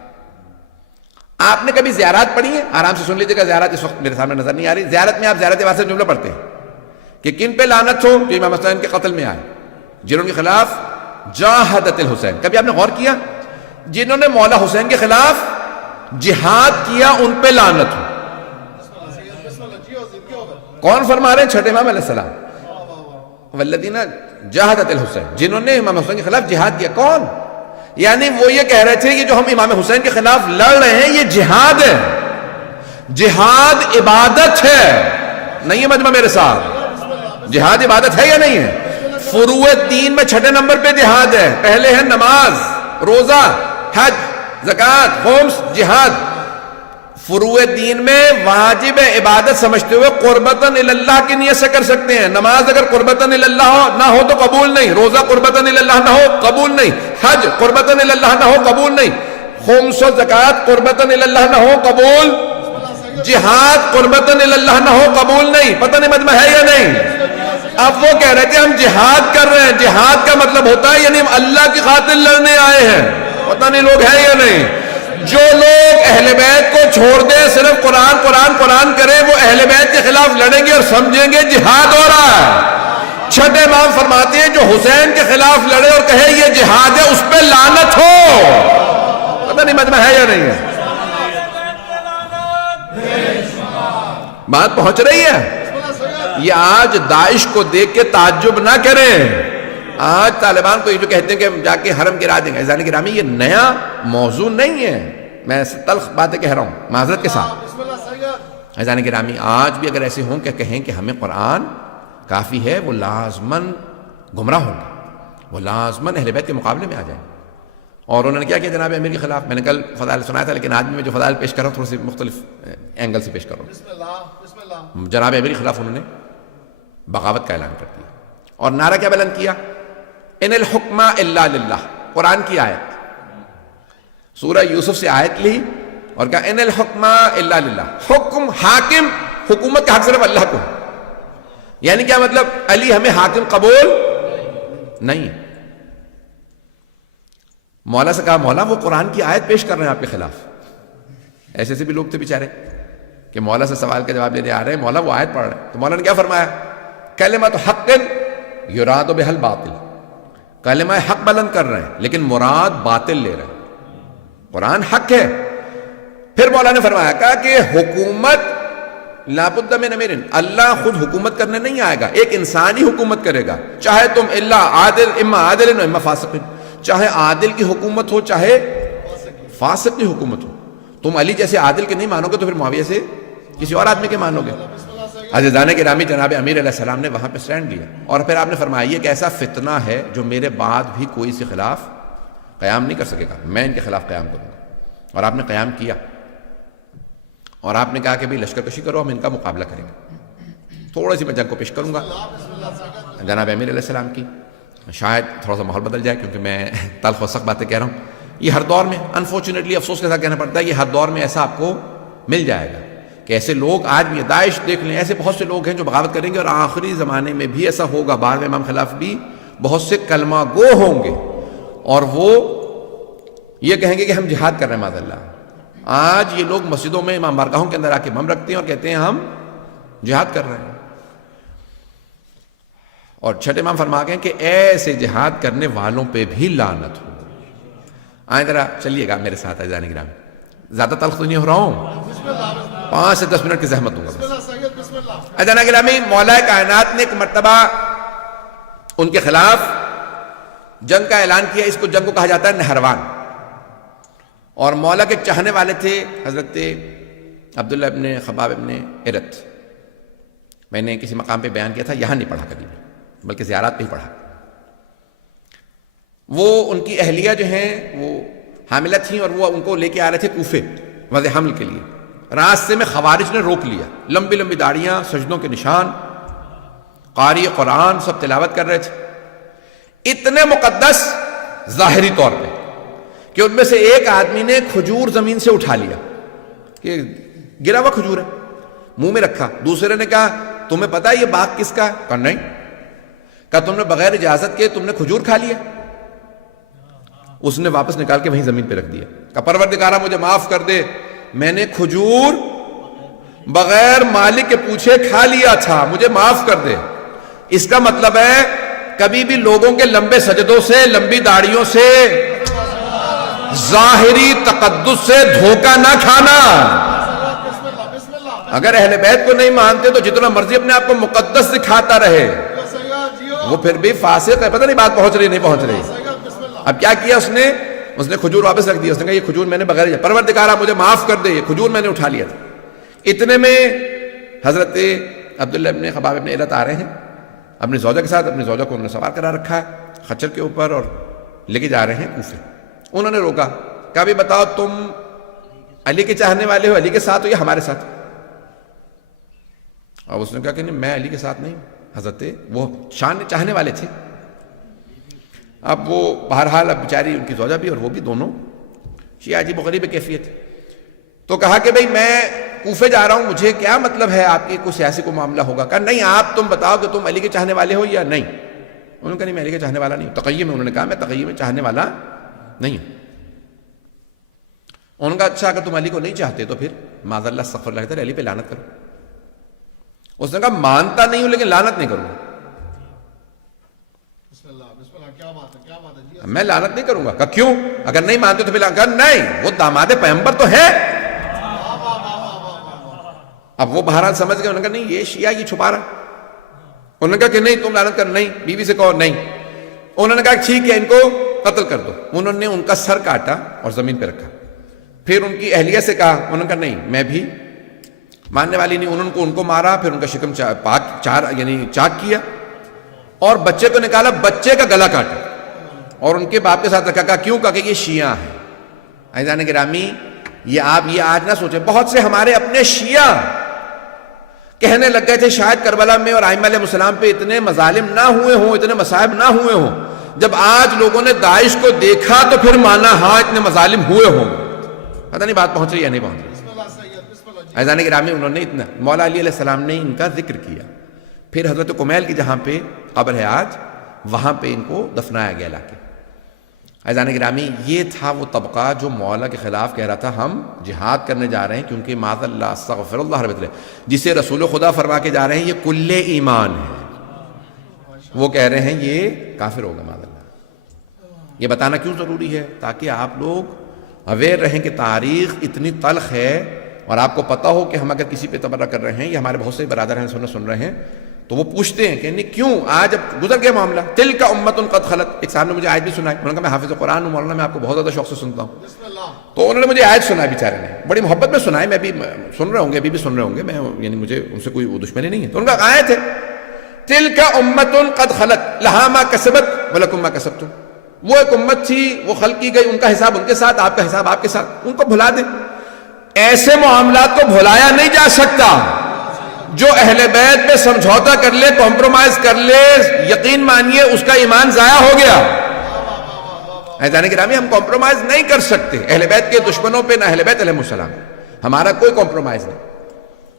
آپ نے کبھی زیارات پڑھی ہیں؟ آرام سے سن لیجیے گا، زیارات اس وقت میرے سامنے نظر نہیں آ رہی، زیارت میں آپ زیارت واسطہ جملہ پڑھتے ہیں کہ کن پہ لعنت ہو؟ جو امام حسین کے قتل میں آئے، جنہوں کے خلاف جاہدت الحسین. کبھی آپ نے غور کیا؟ جنہوں نے مولا حسین کے خلاف جہاد کیا ان پہ لعنت ہو. کون فرما رہے ہیں؟ چھٹے امام علیہ السلام. والذین جاہدت الحسین، جنہوں نے امام حسین کے خلاف جہاد کیا. کون؟ یعنی وہ یہ کہہ رہے تھے کہ جو ہم امام حسین کے خلاف لڑ رہے ہیں یہ جہاد ہے. جہاد عبادت ہے. نہیں ہے مجمع میرے ساتھ؟ جہاد عبادت ہے یا نہیں ہے؟ فروع دین میں چھٹے نمبر پہ جہاد ہے. پہلے ہے نماز، روزہ، حج، زکوٰۃ، خمس، جہاد. فروع دین میں واجب عبادت سمجھتے ہوئے قربتاً اللہ کی نیت سے کر سکتے ہیں. نماز اگر قربتاً اللہ نہ ہو تو قبول نہیں. روزہ قربتاً اللہ نہ ہو قبول نہیں. حج قربتاً اللہ نہ ہو قبول نہیں. خمس و زکوٰۃ قربتاً اللہ نہ ہو قبول. جہاد قربتاً اللہ نہ ہو قبول نہیں. پتہ نہیں مجمع ہے یا نہیں؟ اب وہ کہہ رہے تھے ہم جہاد کر رہے ہیں. جہاد کا مطلب ہوتا ہے یعنی ہم اللہ کی خاطر لڑنے آئے ہیں. پتہ نہیں لوگ ہیں یا نہیں؟ جو لوگ اہل بیت کو چھوڑ دیں، صرف قرآن قرآن قرآن کریں، وہ اہل بیت کے خلاف لڑیں گے اور سمجھیں گے جہاد ہو رہا ہے. چھٹے امام فرماتے ہیں جو حسین کے خلاف لڑے اور کہے یہ جہاد ہے اس پہ لعنت ہو. پتہ نہیں مجمع ہے یا نہیں ہے؟ بات پہنچ رہی ہے؟ یہ آج داعش کو دیکھ کے تعجب نہ کریں. آج طالبان کو یہ جو کہتے ہیں کہ ہم جا کے حرم گرا دیں گے، عزیزان گرامی یہ نیا موضوع نہیں ہے. میں تلخ باتیں کہہ رہا ہوں معذرت کے ساتھ. عزیزان گرامی آج بھی اگر ایسے ہوں کہ کہیں کہ ہمیں قرآن کافی ہے، وہ لازماً گمراہ ہوں گے. وہ لازماً اہل بیت کے مقابلے میں آ جائیں. اور انہوں نے کیا کیا جناب امیر کے خلاف؟ میں نے کل فضائل سنایا تھا، لیکن آج میں جو فضائل پیش کر رہا ہوں تھوڑے سے مختلف اینگل سے پیش کر رہا ہوں. جناب امیر کے خلاف انہوں نے بغاوت کا اعلان کر دیا اور نعرہ کیا بلند کیا؟ ان الحکم الا للہ. قرآن کی آیت، سورہ یوسف سے آیت لی اور کہا ان الحکم الا للہ. حکم، حاکم، حکومت کا حق صرف اللہ کو. یعنی کیا مطلب؟ علی ہمیں حاکم قبول نہیں. مولا سے کہا مولا وہ قرآن کی آیت پیش کر رہے ہیں آپ کے خلاف. ایسے سے بھی لوگ تھے بیچارے کہ مولا سے سوال کا جواب لینے آ رہے ہیں، مولا وہ آیت پڑھ رہے ہیں. تو مولا نے کیا فرمایا؟ کلمۃ حق یراد بہا الباطل. کلمہ حق بلند کر رہے ہیں لیکن مراد باطل لے رہے ہیں. قرآن حق ہے. پھر مولا نے فرمایا کہا کہ حکومت لا بد من امیر، اللہ خود حکومت کرنے نہیں آئے گا، ایک انسان ہی حکومت کرے گا. چاہے تم اللہ عادل، اما عادل و اما فاسق، چاہے عادل کی حکومت ہو چاہے فاسق کی حکومت ہو. تم علی جیسے عادل کے نہیں مانو گے تو پھر معاویہ سے کسی اور آدمی کے مانو گے. عزیزان گرامی جناب امیر علیہ السلام نے وہاں پہ سٹینڈ لیا اور پھر آپ نے فرمایا یہ ایک ایسا فتنہ ہے جو میرے بعد بھی کوئی سے خلاف قیام نہیں کر سکے گا، میں ان کے خلاف قیام کروں گا. اور آپ نے قیام کیا اور آپ نے کہا کہ بھائی لشکر کشی کرو، ہم ان کا مقابلہ کریں گے. تھوڑی سی میں جنگ کو پیش کروں گا جناب امیر علیہ السلام کی. شاید تھوڑا سا ماحول بدل جائے کیونکہ میں تلخ و سخت باتیں کہہ رہا ہوں. یہ ہر دور میں انفارچونیٹلی افسوس کے ساتھ کہنا پڑتا ہے، یہ ہر دور میں ایسا آپ کو مل جائے گا کہ ایسے لوگ آج بھی، داعش دیکھ لیں، ایسے بہت سے لوگ ہیں جو بغاوت کریں گے. اور آخری زمانے میں بھی ایسا ہوگا، بعد امام خلاف بھی بہت سے کلمہ گو ہوں گے اور وہ یہ کہیں گے کہ ہم جہاد کر رہے ہیں. معاذ اللہ آج یہ لوگ مسجدوں میں امام بارگاہوں کے اندر آ کے بم رکھتے ہیں اور کہتے ہیں ہم جہاد کر رہے ہیں. اور چھٹے امام فرما گئے کہ ایسے جہاد کرنے والوں پہ بھی لعنت ہو. آئیں ذرا چلیے گا میرے ساتھ عزیزان گرامی. زیادہ تلخ تو نہیں ہو رہا ہوں، 5 سے 10 منٹ کی زحمت دوں گا بس. عزیزان گرامی مولا کائنات نے ایک مرتبہ ان کے خلاف جنگ کا اعلان کیا. اس کو جنگ کو کہا جاتا ہے نہروان. اور مولا کے چاہنے والے تھے حضرت عبداللہ ابن خباب ابن ارت. میں نے کسی مقام پہ بیان کیا تھا، یہاں نہیں پڑھا کبھی بلکہ زیارات پہ ہی پڑھا. وہ ان کی اہلیہ جو ہیں وہ حاملہ تھیں اور وہ ان کو لے کے آ رہے تھے کوفے وضع حمل کے لیے. راستے میں خوارج نے روک لیا. لمبی لمبی داڑیاں، سجدوں کے نشان، قاری قرآن سب تلاوت کر رہے تھے. اتنے مقدس ظاہری طور پہ کہ ان میں سے ایک آدمی نے کھجور زمین سے اٹھا لیا کہ گرا ہوا کھجور ہے، منہ میں رکھا. دوسرے نے کہا تمہیں پتا ہے یہ باغ کس کا ہے؟ کہا نہیں. کہا تم نے بغیر اجازت کے تم نے کھجور کھا لیا؟ اس نے واپس نکال کے وہیں زمین پہ رکھ دیا. کہا پروردگارہ مجھے معاف کر دے، میں نے کھجور بغیر مالک کے پوچھے کھا لیا تھا، مجھے معاف کر دے. اس کا مطلب ہے کبھی بھی لوگوں کے لمبے سجدوں سے، لمبی داڑھیوں سے، ظاہری تقدس سے دھوکہ نہ کھانا۔ اگر اہل بیت کو نہیں مانتے تو جتنا مرضی اپنے آپ کو مقدس دکھاتا رہے، وہ پھر بھی فاسق ہے۔ پتہ نہیں بات پہنچ رہی نہیں پہنچ رہی۔ اب کیا کیا اس نے کھجور واپس رکھ دیا۔ اس نے کہا یہ کھجور میں نے بغیر، پروردگارا مجھے معاف کر دے، یہ کھجور میں نے اٹھا لیا تھا۔ اتنے میں حضرت عبداللہ ابن خباب ابن علت آ رہے ہیں اپنی زوجہ کے ساتھ۔ اپنی زوجہ کو انہوں نے سوار کرا رکھا ہے خچر کے اوپر اور لے کے جا رہے ہیں کوفے۔ انہوں نے روکا، کہا بھی بتاؤ تم علی کے چاہنے والے ہو، علی کے ساتھ ہو یا ہمارے ساتھ؟ اور اس نے کہا کہ نہیں، میں علی کے ساتھ نہیں۔ حضرت وہ چاہنے والے تھے۔ اب وہ بہرحال اب بیچاری ان کی زوجہ بھی اور وہ بھی دونوں شیعہ عجیب و غریب کیفیت۔ تو کہا کہ بھئی میں کوفے جا رہا ہوں، مجھے کیا مطلب ہے آپ کی کوئی سیاسی کو معاملہ ہوگا؟ کہا نہیں، آپ تم بتاؤ کہ تم علی کے چاہنے والے ہو یا نہیں؟ انہوں نے کہا نہیں، میں علی کے چاہنے والا نہیں ہوں۔ تقیہ میں انہوں نے کہا میں تقیہ میں چاہنے والا نہیں ہوں۔ انہوں نے کہا اچھا اگر تم علی کو نہیں چاہتے تو پھر معاذ اللہ استغفر اللہ تعالی علی پہ لعنت کرو۔ اس نے کہا مانتا نہیں ہوں لیکن لعنت نہیں کروں گا۔ میں لعنت نہیں کروں گا۔ کہا کیوں؟ اگر نہیں مانتے تو پھر لعنت؟ کہا نہیں، وہ داماد پیغمبر تو ہے۔ اب وہ بہرحال سمجھ گئے۔ انہوں نے کہا نہیں یہ شیعہ یہ چھپا رہا۔ انہوں نے کہا کہ نہیں تم لعنت کر، نہیں بیوی سے کہو نہیں۔ انہوں نے کہا ٹھیک ہے ان کو قتل کر دو۔ انہوں نے ان کا سر کاٹا اور زمین پہ رکھا۔ پھر ان کی اہلیہ سے کہا، انہوں نے کہا نہیں میں بھی ماننے والی نہیں۔ انہوں نے ان کو مارا، پھر ان کا شکم چاک کیا اور بچے کو نکالا، بچے کا گلا کاٹا اور ان کے باپ کے ساتھ رکھا۔ کہا کیوں؟ کہا کہ یہ شیعہ ہیں۔ عزیزان گرامی یہ آپ یہ آج نہ سوچیں، بہت سے ہمارے اپنے شیعہ کہنے لگ گئے تھے شاید کربلا میں اور ائمہ علیہ السلام پہ اتنے مظالم نہ ہوئے ہوں، اتنے مصائب نہ ہوئے ہوں۔ جب آج لوگوں نے داعش کو دیکھا تو پھر مانا ہاں اتنے مظالم ہوئے ہوں۔ پتہ نہیں بات پہنچ رہی یا نہیں پہنچ رہی۔ عزیزان گرامی انہوں نے اتنا مولا علی علیہ السلام نے ان کا ذکر کیا۔ پھر حضرت کمیل کی جہاں پہ قبر ہے آج، وہاں پہ ان کو دفنایا گیا لا کے۔ عزیزان گرامی یہ تھا وہ طبقہ جو مولا کے خلاف کہہ رہا تھا ہم جہاد کرنے جا رہے ہیں کیونکہ معاذ اللہ استغفر اللہ رب العالمین، جسے رسول خدا فرما کے جا رہے ہیں یہ کل ایمان ہے، وہ کہہ رہے ہیں یہ کافر ہوگا معاذ اللہ۔ یہ بتانا کیوں ضروری ہے؟ تاکہ آپ لوگ اویئر رہیں کہ تاریخ اتنی تلخ ہے اور آپ کو پتہ ہو کہ ہم اگر کسی پہ تبرہ کر رہے ہیں یا ہمارے بہت سے برادر ہیں سن رہے ہیں تو وہ پوچھتے ہیں کہ نہیں کیوں آج اب گزر گیا معاملہ، تلک امۃ قد خلت۔ ایک صاحب نے مجھے آیت بھی سنائی، انہوں نے کہا میں حافظ قرآن ہوں مولانا، میں آپ کو بہت زیادہ شوق سے سنتا ہوں، تو انہوں نے مجھے آیت سنائی بیچارے نے، بڑی محبت میں سنائی، میں بھی سن رہے ہوں گے، ابھی بھی سن رہے ہوں گے، میں یعنی مجھے ان سے کوئی دشمنی نہیں ہے۔ تو ان کا آیت ہے تلک امۃ قد خلت لہا ما کسبت ولکم ما کسبتم، وہ ایک امت تھی وہ خلق کی گئی، ان کا حساب ان کے ساتھ، آپ کا حساب آپ کے ساتھ، ان کو بھلا دیں۔ ایسے معاملات کو بھلایا نہیں جا سکتا۔ جو اہل بیت پہ سمجھوتا کر لے، کمپرومائز کر لے، یقین مانیے اس کا ایمان ضائع ہو گیا۔ عزیزان گرامی ہم کمپرومائز نہیں کر سکتے اہل بیت کے دشمنوں پہ، نہ اہل بیت علیہ السلام، ہمارا کوئی کمپرومائز نہیں۔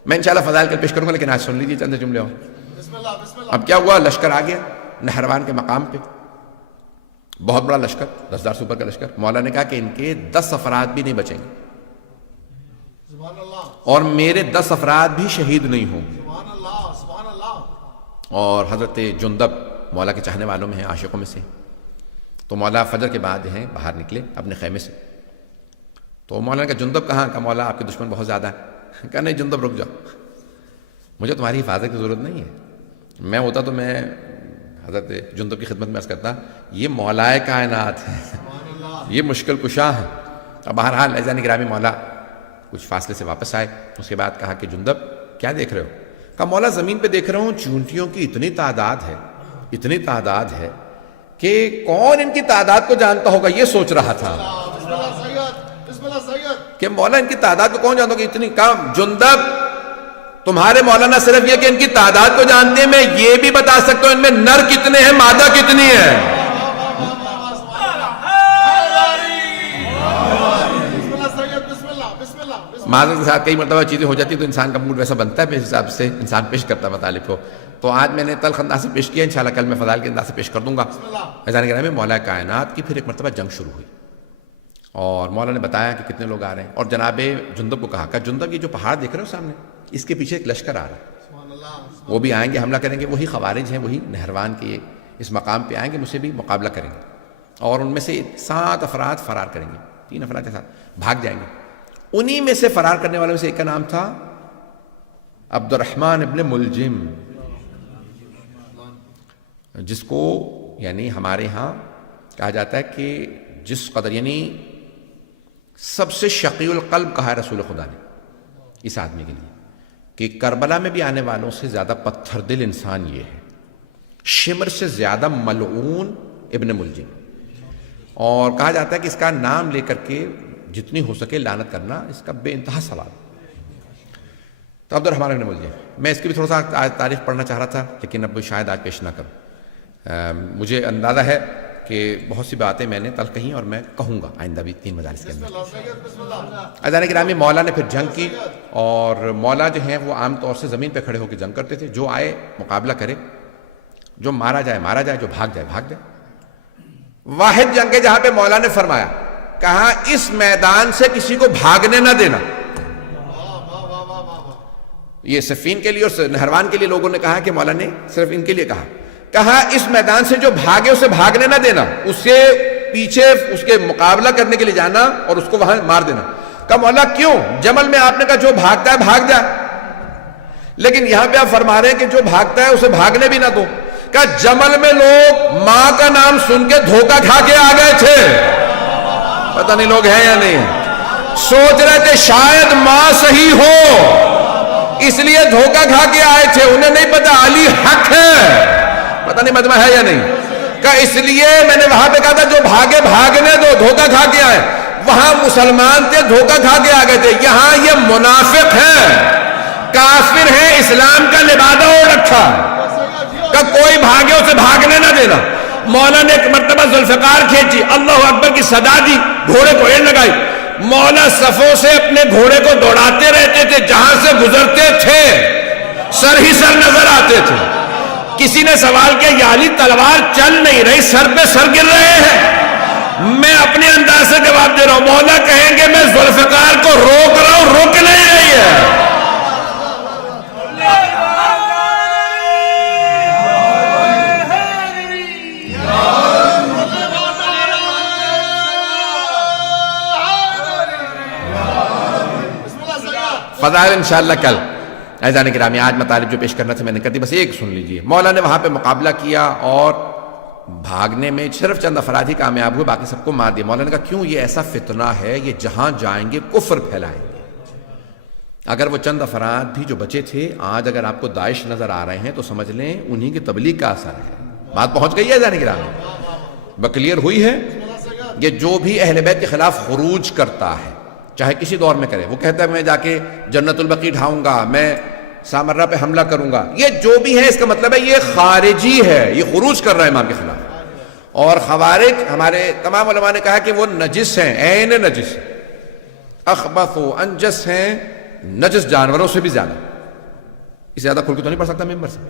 میں انشاءاللہ فضائل کل پیش کروں گا لیکن آج سن لیجیے چند جملے اور۔ اب کیا ہوا، لشکر آ گیا نہروان کے مقام پہ، بہت بڑا لشکر، 10,000 سے اوپر کا لشکر۔ مولا نے کہا کہ ان کے 10 افراد بھی نہیں بچیں گے اور میرے 10 افراد بھی شہید نہیں ہوں گے۔ اور حضرت جندب مولا کے چاہنے والوں میں ہیں، عاشقوں میں سے، تو مولا فجر کے بعد ہیں باہر نکلے اپنے خیمے سے، تو مولا نے کہا جندب کہاں؟ کہا مولا آپ کے دشمن بہت زیادہ ہیں۔ کہا نہیں جندب رک جاؤ، مجھے تمہاری حفاظت کی ضرورت نہیں ہے، میں ہوتا تو میں حضرت جندب کی خدمت میں عرض کرتا یہ مولا کائنات ہے، یہ مشکل کشا ہے۔ اب بہرحال عزیزان گرامی مولا کچھ فاصلے سے واپس آئے، اس کے بعد کہا کہ جندب کیا دیکھ رہے ہو؟ کہا مولا زمین پہ دیکھ رہا ہوں چونٹیوں کی اتنی تعداد ہے کہ کون ان کی تعداد کو جانتا ہوگا، یہ سوچ رہا تھا کہ مولا ان کی تعداد کو کون جانتا ہوگا اتنی کم۔ جندب تمہارے مولانا صرف یہ کہ ان کی تعداد کو جانتے ہیں، میں یہ بھی بتا سکتا ہوں ان میں نر کتنے ہیں مادہ کتنی ہے۔ معذرت کے ساتھ کئی مرتبہ چیزیں ہو جاتی تو انسان کا موڈ ویسا بنتا ہے، اس حساب سے انسان پیش کرتا ہے مطالب کو۔ تو آج میں نے تلخ انداز سے پیش کیا، انشاءاللہ کل میں فضائل کے انداز سے پیش کر دوں گا۔ عزیزان گرامی مولا کائنات کی پھر ایک مرتبہ جنگ شروع ہوئی اور مولا نے بتایا کہ کتنے لوگ آ رہے ہیں، اور جناب جندب کو کہا کہ جندب یہ جو پہاڑ دیکھ رہے ہو سامنے، اس کے پیچھے ایک لشکر آ رہا ہے، وہ بھی آئیں گے حملہ کریں گے، وہی خوارج ہیں، وہی نہروان کے اس مقام پہ آئیں گے، مجھ سے بھی مقابلہ کریں گے، اور ان میں سے 7 افراد فرار کریں گے، 3 افراد کے ساتھ بھاگ جائیں گے۔ انہی میں سے فرار کرنے والوں میں سے ایک کا نام تھا عبد الرحمن ابن ملجم، جس کو یعنی ہمارے ہاں کہا جاتا ہے کہ جس قدر یعنی سب سے شقی القلب کہا ہے رسول خدا نے اس آدمی کے لیے، کہ کربلا میں بھی آنے والوں سے زیادہ پتھر دل انسان یہ ہے، شمر سے زیادہ ملعون ابن ملجم، اور کہا جاتا ہے کہ اس کا نام لے کر کے جتنی ہو سکے لعنت کرنا اس کا بے انتہا ثواب۔ تو عبد الرحمن ابن ملجم، میں اس کی بھی تھوڑا سا تاریخ پڑھنا چاہ رہا تھا لیکن اب شاید آج پیش نہ کروں، مجھے اندازہ ہے کہ بہت سی باتیں میں نے کل کہیں اور میں کہوں گا آئندہ بھی 3 مجالس کے اندر۔ عزیزان گرامی، مولا نے پھر جنگ کی، اور مولا جو ہیں وہ عام طور سے زمین پہ کھڑے ہو کے جنگ کرتے تھے، جو آئے مقابلہ کرے، جو مارا جائے مارا جائے، جو بھاگ جائے بھاگ جائے۔ واحد جنگ ہے جہاں پہ مولا نے فرمایا، کہا اس میدان سے کسی کو بھاگنے نہ دینا۔ یہ صفین کے لیے اور نہروان کے لیے لوگوں نے کہا کہ مولا نے صرف ان کے لیے کہا اس میدان سے جو بھاگے اسے بھاگنے نہ دینا، اس سے پیچھے اس کے مقابلہ کرنے کے لیے جانا اور اس کو وہاں مار دینا۔ کہا مولا کیوں؟ جمل میں آپ نے کہا جو بھاگتا ہے بھاگ جائے، لیکن یہاں پہ آپ فرما رہے ہیں کہ جو بھاگتا ہے اسے بھاگنے بھی نہ دو۔ کہا جمل میں لوگ ماں کا نام سن کے دھوکہ کھا کے آ گئے تھے، پتہ نہیں لوگ ہیں یا نہیں، سوچ رہے تھے شاید ماں صحیح ہو اس لیے دھوکہ کھا کے آئے تھے، انہیں نہیں پتا علی حق ہے، پتہ نہیں مجمع ہے یا نہیں۔ کہ اس لیے میں نے وہاں پہ کہا تھا جو بھاگے بھاگنے دو، دھوکہ کھا کے آئے، وہاں مسلمان تھے دھوکہ کھا کے آ گئے تھے، یہاں یہ منافق ہیں، کافر ہیں، اسلام کا لبادہ اور رکھا، کہ کوئی بھاگے اسے بھاگنے نہ دینا۔ مولا نے ایک مرتبہ ذوالفقار کھینچی، اللہ اکبر کی صدا دی، گھوڑے کو ایڑ لگائی، مولا صفوں سے اپنے گھوڑے کو دوڑاتے رہتے تھے، جہاں سے گزرتے تھے سر ہی سر نظر آتے تھے۔ کسی نے سوال کیا یا علی تلوار چل نہیں رہی، سر پہ سر گر رہے ہیں؟ میں اپنے انداز سے جواب دے رہا ہوں، مولا کہیں گے میں ذوالفقار کو روک رہا ہوں، روک نہیں رہی ہے۔ فضائل انشاءاللہ کل۔ عزیزان گرامی، آج مطالب جو پیش کرنا تھا میں نے کر دی، بس ایک سن لیجئے۔ مولا نے وہاں پہ مقابلہ کیا اور بھاگنے میں صرف چند افراد ہی کامیاب ہوئے، باقی سب کو مار دیا۔ مولا نے کہا کیوں؟ یہ ایسا فتنہ ہے، یہ جہاں جائیں گے کفر پھیلائیں گے۔ اگر وہ چند افراد بھی جو بچے تھے آج اگر آپ کو داعش نظر آ رہے ہیں تو سمجھ لیں انہی کی تبلیغ کا اثر ہے۔ بات پہنچ گئی ہے عزیزان گرامی، کلیئر ہوئی ہے؟ یہ جو بھی اہل بیت کے خلاف خروج کرتا ہے چاہے کسی دور میں کرے، وہ کہتا ہے میں جا کے جنت البقیع ڈھاؤں گا، میں سامرہ پہ حملہ کروں گا، یہ جو بھی ہے اس کا مطلب ہے یہ خارجی ہے، یہ خروج کر رہا ہے امام کے خلاف۔ اور خوارج ہمارے تمام علماء نے کہا کہ وہ نجس ہیں، عین نجس، اخبث و انجس ہیں، نجس جانوروں سے بھی زیادہ۔ اس سے زیادہ کھل کے تو نہیں پڑھ سکتا ممبر سے۔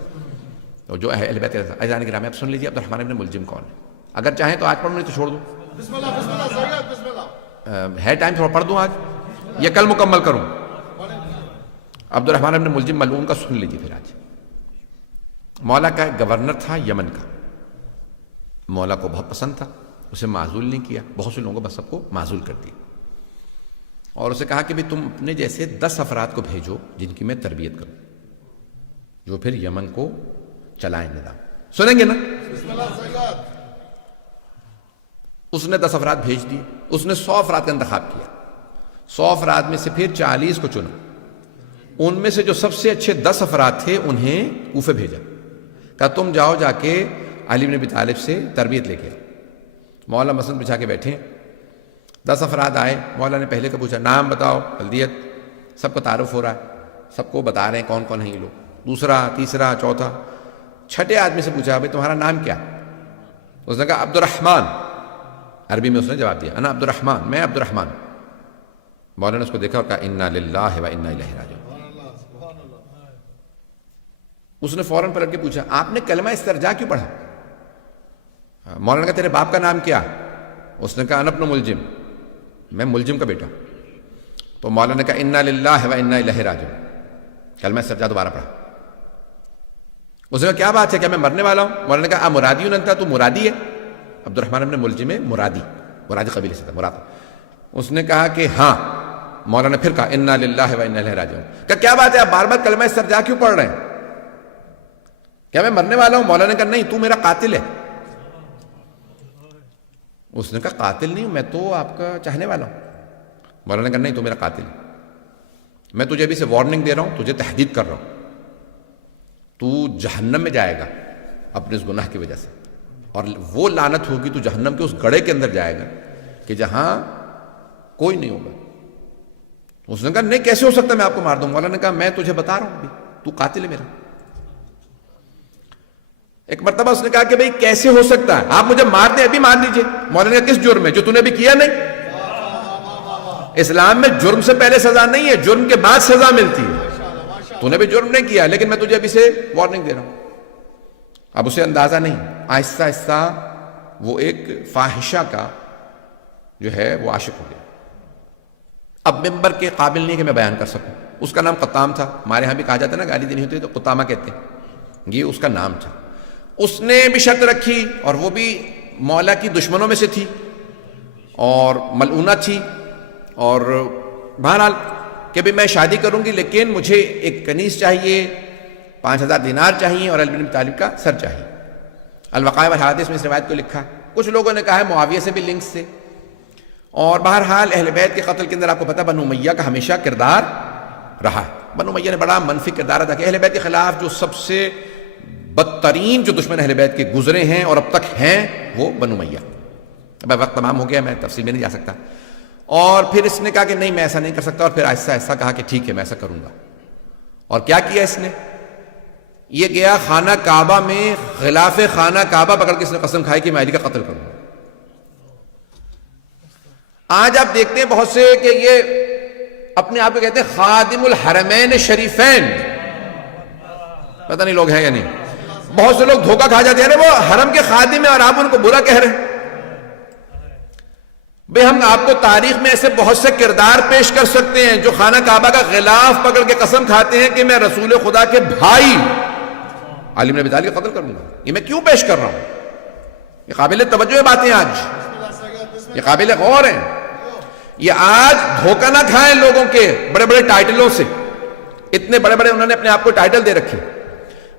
تو جو اہل بیت عزیزان گرامی، اب سن لیجیے عبد الرحمن ابن ملجم کون ہے؟ اگر چاہیں تو آج پڑھوں نہیں تو چھوڑ دوں، بسم اللہ بسم اللہ سید بسم اللہ ہے ٹائم تھوڑا پڑھ دوں آج یا کل مکمل کروں؟ عبد الرحمن ابن ملجم ملعون کا سن لیجیے پھر آج۔ مولا کا ایک گورنر تھا یمن کا، مولا کو بہت پسند تھا، اسے معزول نہیں کیا، بہت سے لوگوں کو بس سب کو معزول کر دیا، اور اسے کہا کہ بھی تم اپنے جیسے 10 افراد کو بھیجو جن کی میں تربیت کروں، جو پھر یمن کو چلائیں نظام۔ سنیں گے نا؟ بسم اللہ سید۔ اس نے 10 افراد بھیج دیے، اس نے 100 افراد کا انتخاب کیا، 100 افراد میں سے پھر 40 کو چنا، ان میں سے جو سب سے اچھے 10 افراد تھے انہیں کوفے بھیجا، کہا تم جاؤ جا کے علی بن ابی طالب سے تربیت لے کے آؤ۔ مولا مسند بچھا کے بیٹھے، 10 افراد آئے، مولا نے پہلے کا پوچھا نام بتاؤ، بلدیت، سب کو تعارف ہو رہا ہے، سب کو بتا رہے ہیں کون کون ہیں یہ لوگ، دوسرا تیسرا چوتھا، چھٹے آدمی سے پوچھا بھائی تمہارا نام کیا؟ اس نے کہا عبد الرحمن، عربی میں اس نے جواب دیا انا عبد الرحمن، میں عبد الرحمن۔ مولا نے اس کو دیکھا اور کہا انا للہ و انا الیہ راجعون۔ اس نے فوراً پلٹ کے پوچھا آپ نے کلمہ استرجاع کیوں پڑھا؟ مولا نے کہا تیرے باپ کا نام کیا؟ اس نے کہا انا ابن ملجم، میں ملجم کا بیٹا۔ تو مولا نے کہا انا للہ و انا الیہ راجعون، کلمہ استرجاع دوبارہ پڑھا۔ اس نے کہا کیا بات ہے، کیا میں مرنے والا ہوں؟ مولانا نے کہا مرادی انتا، تو مرادی ہے؟ عبد الرحمن ابن ملجم مرادی قبیلے سے تھا، مراد۔ اس نے کہا کہ ہاں۔ مولانا نے پھر کہا انا للہ و انا الیہ راجعون۔ کہا کیا بات ہے، آپ بار بار کلمہ استرجاع کیوں پڑھ رہے ہیں؟ کیا میں مرنے والا ہوں؟ مولانا نے کہا نہیں، تو میرا قاتل ہے۔ اس نے کہا قاتل نہیں ہوں، میں تو آپ کا چاہنے والا ہوں۔ مولانا نے کہا نہیں، تو میرا قاتل ہے، میں تجھے ابھی سے وارننگ دے رہا ہوں، تجھے تحدید کر رہا ہوں، تو جہنم میں جائے گا اپنے اس گناہ کی وجہ سے، اور وہ لعنت ہوگی، تو جہنم کے اس گڑھے کے اندر جائے گا کہ جہاں کوئی نہیں ہوگا۔ اس نے کہا نہیں، کیسے ہو سکتا ہے میں آپ کو مار دوں؟ مولانا نے کہا میں تجھے بتا رہا ہوں ابھی، تو قاتل ہے میرا۔ ایک مرتبہ اس نے کہا کہ بھئی کیسے ہو سکتا ہے، آپ مجھے مار دیں، ابھی مار دیجئے۔ مولانا نے کہا کس جرم میں، جو تو نے ابھی کیا نہیں؟ اسلام میں جرم سے پہلے سزا نہیں ہے، جرم کے بعد سزا ملتی ہے۔ تو نے بھی جرم نہیں کیا، لیکن میں تجھے ابھی سے وارننگ دے رہا ہوں۔ اب اسے اندازہ نہیں، آہستہ آہستہ وہ ایک فاحشہ کا جو ہے وہ عاشق ہو گیا۔ اب ممبر کے قابل نہیں کہ میں بیان کر سکوں۔ اس کا نام قطام تھا، ہمارے ہاں بھی کہا جاتا ہے نا، گالی دینی ہوتی ہے تو قطامہ کہتے ہیں، یہ اس کا نام تھا۔ اس نے بھی شرط رکھی، اور وہ بھی مولا کی دشمنوں میں سے تھی اور ملعونہ تھی، اور بہرحال کہ بھی میں شادی کروں گی، لیکن مجھے ایک کنیز چاہیے، 5000 دینار چاہیے، اور علی بن ابی طالب کا سر چاہیے۔ الوقائع والحوادث میں اس روایت کو لکھا۔ کچھ لوگوں نے کہا ہے معاویہ سے بھی لنکس تھے، اور بہرحال اہل بیت کے قتل کے اندر آپ کو پتہ بنو امیہ کا ہمیشہ کردار رہا ہے۔ بنو امیہ نے بڑا منفی کردار ادا کیا، اہل بیت کے خلاف جو سب سے بدترین جو دشمن اہل بیت کے گزرے ہیں اور اب تک ہیں وہ بنو امیہ۔ اب وقت تمام ہو گیا، میں تفصیل میں نہیں جا سکتا۔ اور پھر اس نے کہا کہ نہیں میں ایسا نہیں کر سکتا، اور پھر آہستہ آہستہ کہا کہ ٹھیک ہے میں ایسا کروں گا۔ اور کیا کیا اس نے؟ یہ گیا خانہ کعبہ میں، غلاف خانہ کعبہ پکڑ کے اس نے قسم کھائی کہ میں علی کا قتل کروں گا۔ آج آپ دیکھتے ہیں بہت سے کہ یہ اپنے آپ کو کہتے ہیں خادم الحرمین شریفین، پتہ نہیں لوگ ہیں یا نہیں۔ بہت سے لوگ دھوکہ کھا جاتے ہیں، وہ حرم کے خادم ہیں اور آپ ان کو برا کہہ رہے ہیں۔ بھئی ہم آپ کو تاریخ میں ایسے بہت سے کردار پیش کر سکتے ہیں جو خانہ کعبہ کا غلاف پکڑ کے قسم کھاتے ہیں کہ میں رسول خدا کے بھائی علی بن ابی طالب کا قتل کروں گا۔ یہ میں کیوں پیش کر رہا ہوں؟ یہ قابل توجہ باتیں، آج یہ قابل غور ہیں۔ یہ آج دھوکہ نہ کھائیں لوگوں کے بڑے بڑے ٹائٹلوں سے، اتنے بڑے بڑے انہوں نے اپنے آپ کو ٹائٹل دے رکھے۔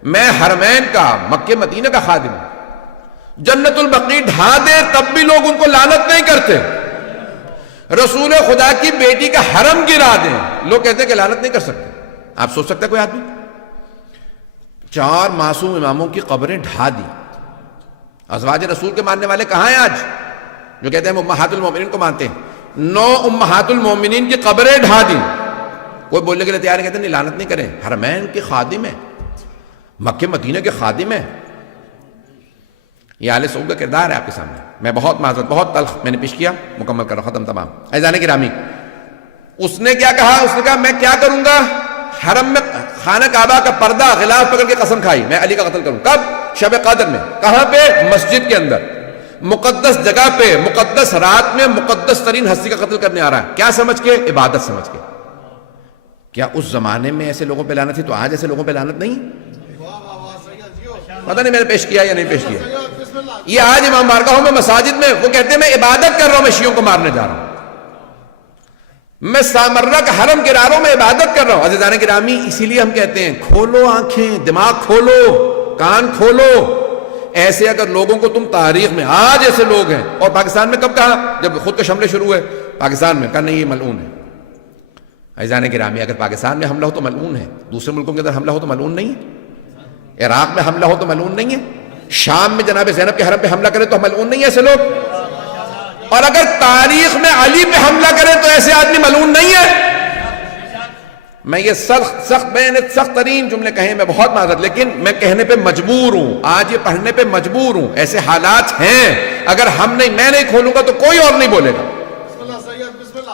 میں حرمین کا، مکہ مدینہ کا خادم ہوں، جنت البقیع ڈھا دے تب بھی لوگ ان کو لعنت نہیں کرتے، رسول خدا کی بیٹی کا حرم گرا دیں لوگ کہتے ہیں کہ لعنت نہیں کر سکتے۔ آپ سوچ سکتے ہیں کوئی آدمی؟ 4 معصوم اماموں کی قبریں ڈھا دی۔ ازواج رسول کے ماننے والے کہاں ہیں آج، جو کہتے ہیں امہات المومنین کو مانتے ہیں؟ 9 امہات المومنین کی قبریں ڈھا دی۔ کوئی بولنے کے لیے تیار کہتے ہیں نہیں لعنت نہیں کریں، حرمین کے خادم ہیں، مکہ مدینہ کے خادم ہیں۔ یہ آل سعود کا کردار ہے آپ کے سامنے۔ میں بہت معذرت، بہت تلخ میں نے پیش کیا، مکمل کر رہا، ختم تمام۔ عزیزان گرامی، اس نے کیا کہا؟ اس نے کہا میں کیا کروں گا؟ حرم میں خانہ کعبہ کا پردہ غلاف پکڑ کے قسم کھائی میں علی کا قتل کروں۔ کب؟ شب قدر میں۔ کہاں پہ؟ مسجد کے اندر، مقدس جگہ پہ، مقدس رات میں مقدس ترین ہستی کا قتل کرنے آ رہا ہے۔ کیا سمجھ کے؟ عبادت سمجھ کے۔ کیا اس زمانے میں ایسے لوگوں پہ لعنت تھی تو آج ایسے لوگوں پہ لعنت نہیں؟ پتہ نہیں میں نے پیش کیا یا نہیں پیش کیا۔ یہ آج امام بارگاہوں میں، مساجد میں وہ کہتے ہیں میں عبادت کر رہا ہوں، میں شیعوں کو مارنے جا رہا ہوں، میں سامرہ کا حرم گرا رہا ہوں، میں عبادت کر رہا ہوں۔ عزیزان گرامی، اسی لیے ہم کہتے ہیں کھولو آنکھیں، دماغ کھولو، کان کھولو۔ ایسے اگر لوگوں کو تم تاریخ میں، آج ایسے لوگ ہیں، اور پاکستان میں کب کہا؟ جب خود کش حملے شروع ہوئے پاکستان میں، کہا نہیں یہ ملعون ہے۔ عزیزان گرامی، اگر پاکستان میں حملہ ہو تو ملعون ہے، دوسرے ملکوں کے اندر حملہ ہو تو ملعون نہیں ہے، عراق میں حملہ ہو تو ملعون نہیں ہے، شام میں جناب زینب کے حرم پہ حملہ کرے تو ملعون نہیں ہے ایسے لوگ، اور اگر تاریخ میں علی پہ حملہ کرے تو ایسے آدمی ملعون نہیں ہے۔ میں یہ سخت ترین جملے کہیں، میں بہت معذرت، لیکن میں کہنے پہ مجبور ہوں، آج یہ پڑھنے پہ مجبور ہوں، ایسے حالات ہیں، اگر ہم نہیں، میں نہیں کھولوں گا تو کوئی اور نہیں بولے گا۔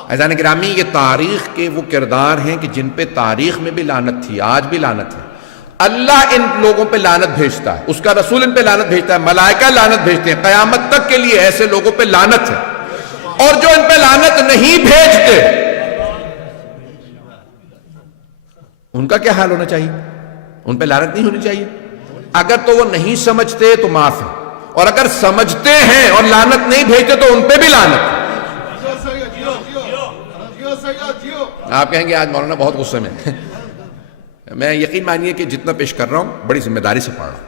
عزیزان گرامی، یہ تاریخ کے وہ کردار ہیں کہ جن پہ تاریخ میں بھی لعنت تھی، آج بھی لعنت ہے۔ اللہ ان لوگوں پہ لعنت بھیجتا ہے، اس کا رسول ان پہ لعنت بھیجتا ہے، ملائکہ لعنت بھیجتے ہیں، قیامت تک کے لیے ایسے لوگوں پہ لعنت ہے۔ اور جو ان پہ لعنت نہیں بھیجتے ان کا کیا حال ہونا چاہیے؟ ان پہ لعنت نہیں ہونی چاہیے؟ اگر تو وہ نہیں سمجھتے تو معاف ہے، اور اگر سمجھتے ہیں اور لعنت نہیں بھیجتے تو ان پہ بھی لعنت ہے۔ جیو سید، جیو جیو جیو سید جیو۔ آپ کہیں گے آج مولانا بہت غصے میں میں یقین مانیے کہ جتنا پیش کر رہا ہوں بڑی ذمہ داری سے پڑھ رہا ہوں۔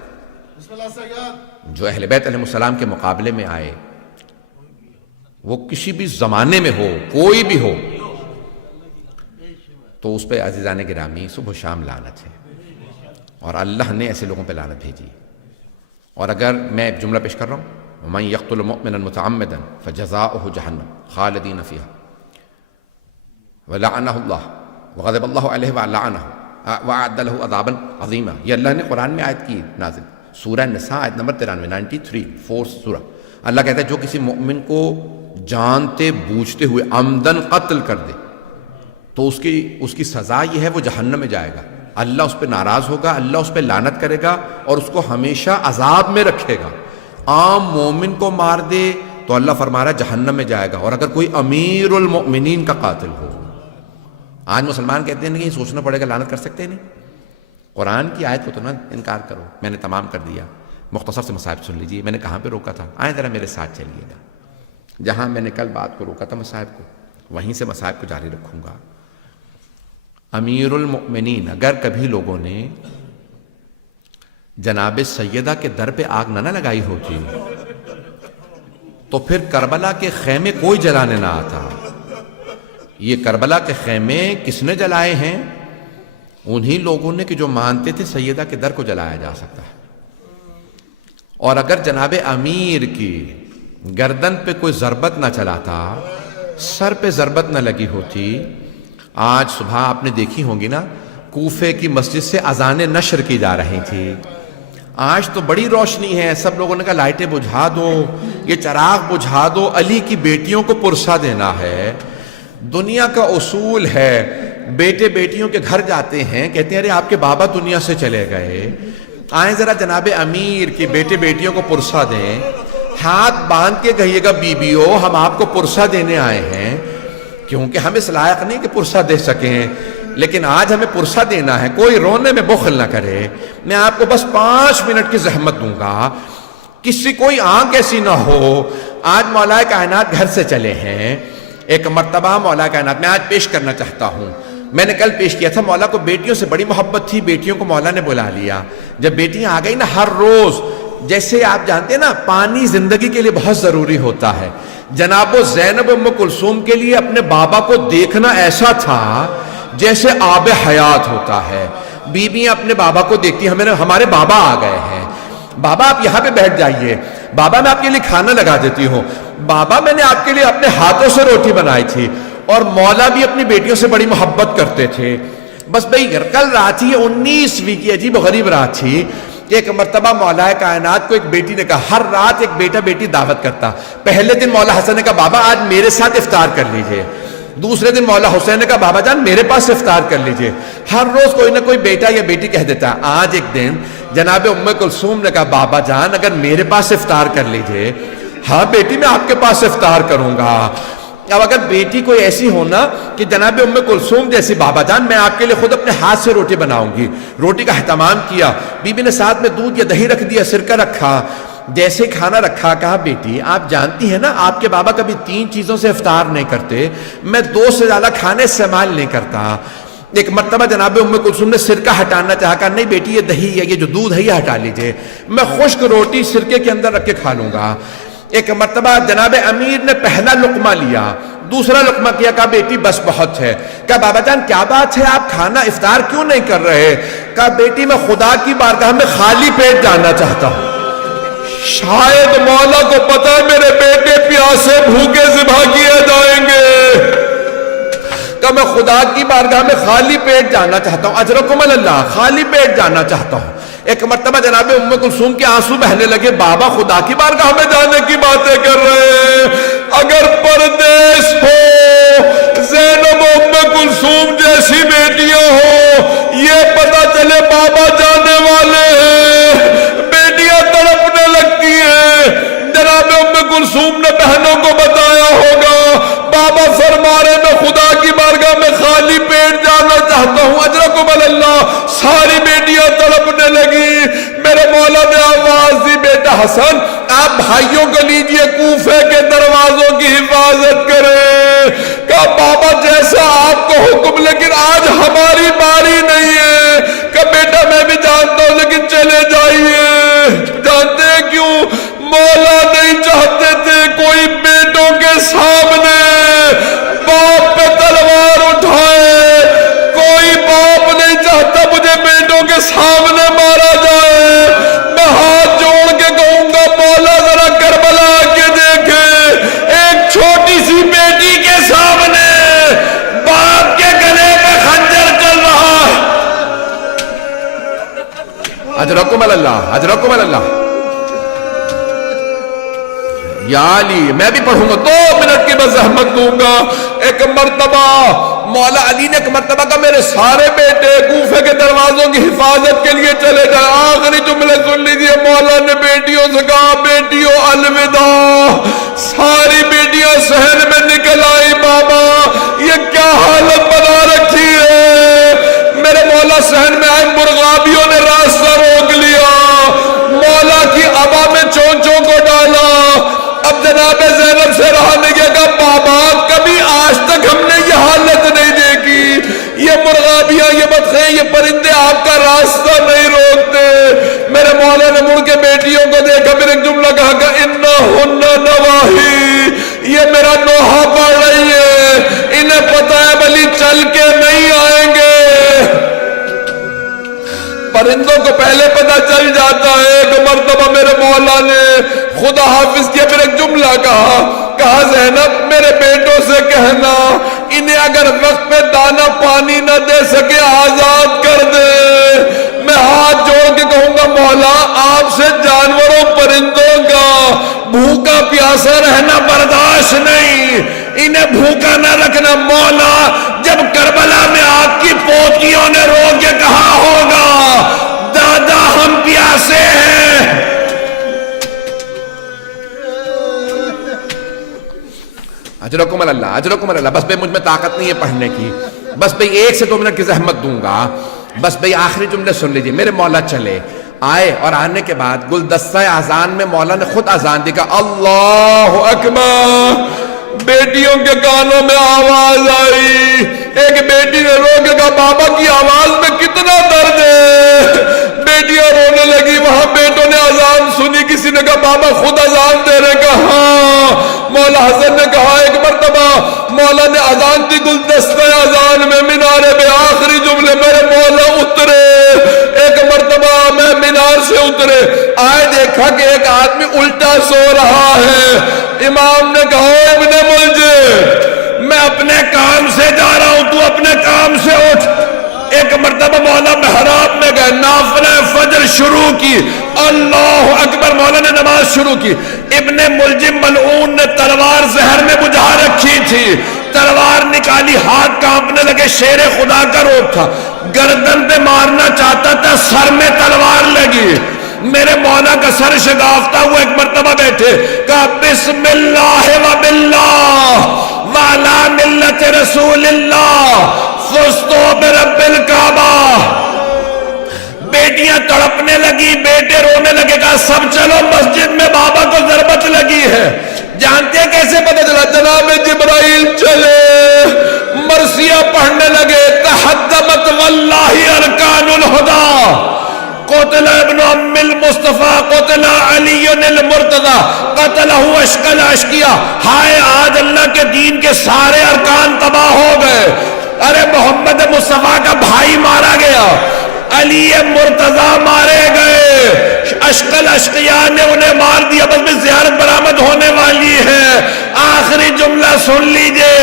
بسم اللہ سید۔ جو اہل بیت علیہ السلام کے مقابلے میں آئے، وہ کسی بھی زمانے میں ہو، کوئی بھی ہو، تو اس پہ عزیزان گرامی صبح و شام لعنت ہے، اور اللہ نے ایسے لوگوں پہ لعنت بھیجی۔ اور اگر میں ایک جملہ پیش کر رہا ہوں، وَمَن يَقْتُلْ مُؤْمِنًا مُتَعَمِّدًا فَجَزَاؤُهُ جَهَنَّمُ خَالِدِينَ فِيهَا وَلَعَنَهُ اللَّهُ وَغَضِبَ اللَّهُ عَلَيْهِ وَلَعَنَهُ وَأَعَدَّ لَهُ عَذَابًا عَظِيمًا۔ یہ اللہ نے قرآن میں آیت کی نازل، سورہ نساء آیت نمبر 93 4 سورہ۔ اللہ کہتا ہے جو کسی مؤمن کو جانتے بوجھتے ہوئے عمدن قتل کر دے تو اس کی سزا یہ ہے وہ جہنم میں جائے گا، اللہ اس پہ ناراض ہوگا، اللہ اس پہ لعنت کرے گا اور اس کو ہمیشہ عذاب میں رکھے گا۔ عام مومن کو مار دے تو اللہ فرما رہا ہے جہنم میں جائے گا، اور اگر کوئی امیر المؤمنین کا قاتل ہو۔ آج مسلمان کہتے ہیں کہ یہ سوچنا پڑے گا لعنت کر سکتے ہیں، نہیں، قرآن کی آیت کو تو نہ انکار کرو۔ میں نے تمام کر دیا، مختصر سے مصائب سن لیجیے۔ میں نے کہاں پہ روکا تھا؟ آئیں ذرا میرے ساتھ چلیے گا، جہاں میں نے کل بات کو روکا تھا مصائب کو، وہیں سے مصائب کو جاری رکھوں گا۔ امیر المؤمنین، اگر کبھی لوگوں نے جناب سیدہ کے در پہ آگ نہ لگائی ہوتی تو پھر کربلا کے خیمے کوئی جلانے نہ آتا۔ یہ کربلا کے خیمے کس نے جلائے ہیں؟ انہی لوگوں نے کہ جو مانتے تھے سیدہ کے در کو جلایا جا سکتا ہے۔ اور اگر جناب امیر کی گردن پہ کوئی ضربت نہ چلاتا، سر پہ ضربت نہ لگی ہوتی، آج صبح آپ نے دیکھی ہوں گی نا، کوفے کی مسجد سے اذانیں نشر کی جا رہی تھی۔ آج تو بڑی روشنی ہے، سب لوگوں نے کہا لائٹیں بجھا دو، یہ چراغ بجھا دو، علی کی بیٹیوں کو پرسہ دینا ہے۔ دنیا کا اصول ہے، بیٹے بیٹیوں کے گھر جاتے ہیں، کہتے ہیں ارے آپ کے بابا دنیا سے چلے گئے، آئیں ذرا جناب امیر کی بیٹے بیٹیوں کو پرسہ دیں۔ ہاتھ باندھ کے کہیے گا بیبیو ہم آپ کو پرسہ دینے آئے ہیں، کیونکہ ہم اس لائق نہیں کہ پرسہ دے سکیں، لیکن آج ہمیں پرسہ دینا ہے۔ کوئی رونے میں بخل نہ کرے، میں آپ کو بس 5 منٹ کی زحمت دوں گا، کسی کوئی آنکھ ایسی نہ ہو۔ آج مولا کائنات گھر سے چلے ہیں، ایک مرتبہ مولا کائنات میں آج پیش کرنا چاہتا ہوں۔ میں نے کل پیش کیا تھا، مولا کو بیٹیوں سے بڑی محبت تھی، بیٹیوں کو مولا نے بلا لیا۔ جب بیٹیاں آ گئی نا، ہر روز جیسے آپ جانتے ہیں نا پانی زندگی کے لیے بہت ضروری ہوتا ہے، جناب زینب ام کلثوم کے لیے اپنے بابا کو دیکھنا ایسا تھا جیسے آب حیات ہوتا ہے۔ بیویاں اپنے بابا کو دیکھتی ہیں، ہمارے بابا آ گئے ہیں، بابا آپ یہاں پہ بیٹھ جائیے، بابا میں آپ کے لیے کھانا لگا دیتی ہوں، بابا میں نے آپ کے لیے اپنے ہاتھوں سے روٹی بنائی تھی۔ اور مولا بھی اپنی بیٹیوں سے بڑی محبت کرتے تھے۔ بس بھئی کل رات تھی 19ویں کی عجیب و غریب رات تھی، ایک مرتبہ مولا کائنات کو ایک بیٹی نے کہا، ہر رات ایک بیٹا بیٹی دعوت کرتا، پہلے دن مولا حسن نے کہا بابا آج میرے ساتھ افطار کر لیجئے، دوسرے دن مولا حسین نے کہا بابا جان میرے پاس افطار کر لیجئے۔ ہر روز کوئی نہ کوئی بیٹا یا بیٹی کہہ دیتا۔ آج ایک دن جناب ام کلثوم نے کہا بابا جان اگر میرے پاس افطار کر لیجئے۔ ہاں بیٹی میں آپ کے پاس افطار کروں گا۔ اب اگر بیٹی کوئی ایسی ہونا کہ جناب ام کلثوم جیسی، بابا جان میں آپ کے لیے خود اپنے ہاتھ سے روٹی بناؤں گی، روٹی کا اہتمام کیا، بی بی نے ساتھ میں دودھ یا دہی رکھ دیا، سرکہ رکھا، جیسے کھانا رکھا کہا بیٹی آپ جانتی ہیں نا آپ کے بابا کبھی 3 چیزوں سے افطار نہیں کرتے، میں 2 سے زیادہ کھانے استعمال نہیں کرتا۔ ایک مرتبہ جناب ام کلثوم نے سرکہ ہٹانا چاہا، کہا نہیں بیٹی یہ دہی ہے، یہ جو دودھ ہے یہ ہٹا لیجئے، میں خشک روٹی سرکے کے اندر رکھ کے کھا لوں گا۔ ایک مرتبہ جناب امیر نے پہلا لقمہ لیا، دوسرا لقمہ کیا، کہا بیٹی بس بہت ہے۔ کہا بابا جان کیا بات ہے آپ کھانا افطار کیوں نہیں کر رہے؟ کہا بیٹی میں خدا کی بارگاہ میں خالی پیٹ جانا چاہتا ہوں، شاید مولا کو پتا ہے میرے بیٹے پیاسے بھوکے ذبح کیے جائیں گے، کہ میں خدا کی بارگاہ میں خالی پیٹ جانا چاہتا ہوں، اجرکم اللہ، خالی پیٹ جانا چاہتا ہوں۔ ایک مرتبہ جناب ام کلثوم کے آنسو بہنے لگے، بابا خدا کی بارگاہ میں جانے کی باتیں کر رہے ہیں، اگر پردیس ہو، زینب ام کلثوم جیسی بیٹیاں ہو، یہ پتہ چلے بابا جانے والے ہیں، بیٹیاں تڑپنے لگتی ہیں۔ جناب ام کلثوم نے بہنوں کو بتایا ہوگا، بابا فرما رہے میں خدا کی بارگاہ میں خالی پیٹ جانا چاہتا ہوں، اجرکم اللہ، ساری بیٹیاں تڑپنے رونے لگی. میرے مولا نے آواز دی بیٹا حسن آپ بھائیوں کو لیجئے کوفے کے دروازوں کی حفاظت کریں. کہا بابا جیسا آپ کو حکم لیکن آج ہماری باری نہیں ہے. کہا بیٹا میں بھی جانتا ہوں لیکن چلے جائیے. جانتے ہیں کیوں؟ مولا نہیں چاہتے تھے کوئی بیٹوں کے سامنے باپ پہ تلوار اٹھائے. کوئی باپ نہیں چاہتا مجھے بیٹوں کے سامنے مارا جائے. میں ہاتھ جوڑ کے کہوں گا مولا ذرا کربلا کے دیکھے ایک چھوٹی سی بیٹی کے سامنے باپ کے گلے پہ خنجر چل رہا ہے. اجرکم اللہ اجرکم اللہ. یا علی میں بھی پڑھوں گا 2 منٹ کی میں زحمت دوں گا. ایک مرتبہ مولا علی نے ایک مرتبہ کا میرے سارے بیٹے کوفے کے دروازوں کی حفاظت کے لیے چلے جائیں. آخری جملے سن لیجئے. مولا نے بیٹیوں سے کہا بیٹیوں الوداع. ساری بیٹیاں صحن میں نکل آئی. بابا یہ کیا حالت بنا رکھی ہے. میرے مولا صحن میں آئے. مرغابیوں نے راستہ روک لیا. مولا کی عبا میں چونچوں کو ڈالا. اب جناب زینب سے رہا نہیں گیا. کہا بابا کبھی آج تک ہم نے یہ حالت نہیں دیکھی. یہ مرغابیاں یہ بطخیں یہ پرندے آپ کا راستہ نہیں روکتے. میرے مولا نے مڑ کے بیٹیوں کو دیکھا پھر ایک جملہ کہا کہ انہن نواہی. یہ میرا نوحہ پڑھ رہی ہے. انہیں پتہ ہے بلی چل کے نہیں آئیں گے. پرندوں کو پہلے پتہ چل جاتا ہے. ایک مرتبہ میرے مولا نے خدا حافظ کیا پھر ایک جملہ کہا زینب میرے بیٹوں سے کہنا انہیں اگر وقت پہ دانا پانی نہ دے سکے آزاد کر دے. میں ہاتھ جوڑ کے کہوں گا مولا آپ سے جانوروں پرندوں کا بھوکا پیاسا رہنا برداشت نہیں. انہیں بھوکا نہ رکھنا. مولا جب کربلا میں آپ کی پوتیوں نے رو کے کہا ہوگا دادا ہم پیاسے ہیں. اجرکم اللہ اجرکم اللہ. بس بھئی مجھ میں طاقت نہیں ہے پڑھنے کی. بس بھئی 1 سے 2 منٹ کی زحمت دوں گا. بس بھئی آخری جملے سن لیجئے. میرے مولا چلے آئے اور آنے کے بعد گلدستہ اذان میں مولا نے خود اذان دی. کہا اللہ اکبر. بیٹیوں کے کانوں میں آواز آئی. ایک بیٹی نے رو کے کہا بابا کی آواز میں کتنا درد ہے. بیٹیاں رونے لگی. وہاں بیٹوں نے اذان سنی. کسی نے کہا بابا خود اذان دے رہے. کہا ہاں. مولا حسن نے کہا ایک مرتبہ مولا نے اذان دی گلدستہ اذان میں مینارے میں آخری جملے میرے مولا اترے. ایک مرتبہ میں مینار سے اترے آئے دیکھا کہ ایک آدمی الٹا سو رہا ہے. امام نے کہا ابن ملجم میں اپنے کام سے جا رہا ہوں تو اپنے کام سے اٹھ. ایک مرتبہ مولا محراب میں گئے نافلہ فجر شروع کی. اللہ اکبر. مولا نے نماز شروع کی. ابن ملجم ملعون نے تلوار زہر میں بجھا رکھی تھی. تلوار نکالی ہاتھ کانپنے لگے. شیر خدا کا روپ تھا. گردن پہ مارنا چاہتا تھا سر میں تلوار لگی. میرے مولا کا سر شگافتہ ہوا. ایک مرتبہ بیٹھے کہا بسم اللہ و باللہ وعلا ملت رسول اللہ فستو برب الکعبہ. بیٹیاں تڑپنے لگی. بیٹے رونے لگے. کہا سب چلو مسجد میں بابا کو ضربت لگی ہے. جانتے ہیں کیسے پتہ چلا؟ جناب جبرائیل چلے مرثیہ پڑھنے لگے. تحدمت واللہ ارکان الہدی قتل ابن ام المصطفیٰ قتل علی المرتضی قتلہ اشکل اشکیہ. ہائے آج اللہ کے دین کے سارے ارکان تباہ ہو گئے. ارے محمد مصطفیٰ کا بھائی مارا گیا. علی مرتضی مارے گئے. اشکل اشقیاء نے انہیں مار دیا. بس میں زیارت برآمد ہونے والی ہے. آخری جملہ سن لیجئے.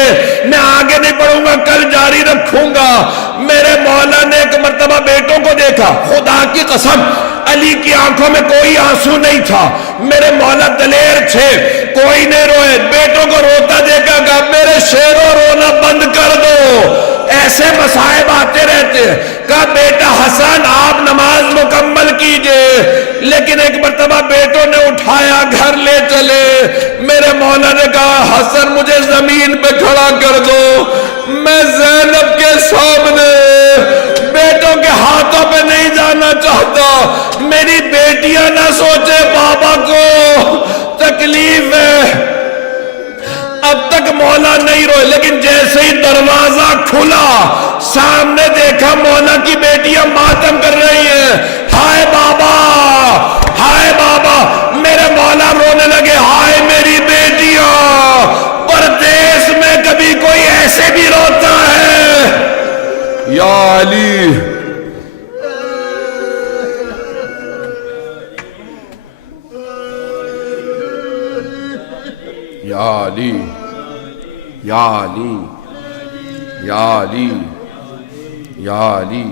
میں آگے نہیں پڑھوں گا کل جاری رکھوں گا. میرے مولا نے ایک مرتبہ بیٹوں کو دیکھا. خدا کی قسم علی کی آنکھوں میں کوئی آنسو نہیں تھا. میرے مولا دلیر تھے. کوئی نہیں روئے. بیٹوں کو روتا دیکھا گا میرے شیروں رونا بند کر دو. ایسے مصائب آتے رہتے. کہا بیٹا حسن آپ نماز مکمل کیجئے. لیکن ایک مرتبہ بیٹوں نے اٹھایا گھر لے چلے. میرے مولا نے کہا حسن مجھے زمین پہ کھڑا کر دو. میں زینب کے سامنے بیٹوں کے ہاتھوں پہ نہیں جانا چاہتا. بیٹیاں نہ سوچے بابا کو تکلیف ہے. اب تک مولا نہیں روئے، لیکن جیسے ہی دروازہ کھلا سامنے دیکھا مولا کی بیٹیاں ماتم کر رہی ہیں. ہائے بابا، ہائے بابا. میرے مولا رونے لگے، ہائے میری بیٹیاں. پردیس میں کبھی کوئی ایسے بھی روتا ہے؟ یا علی، یا علی، یا علی، یا علی، یا علی.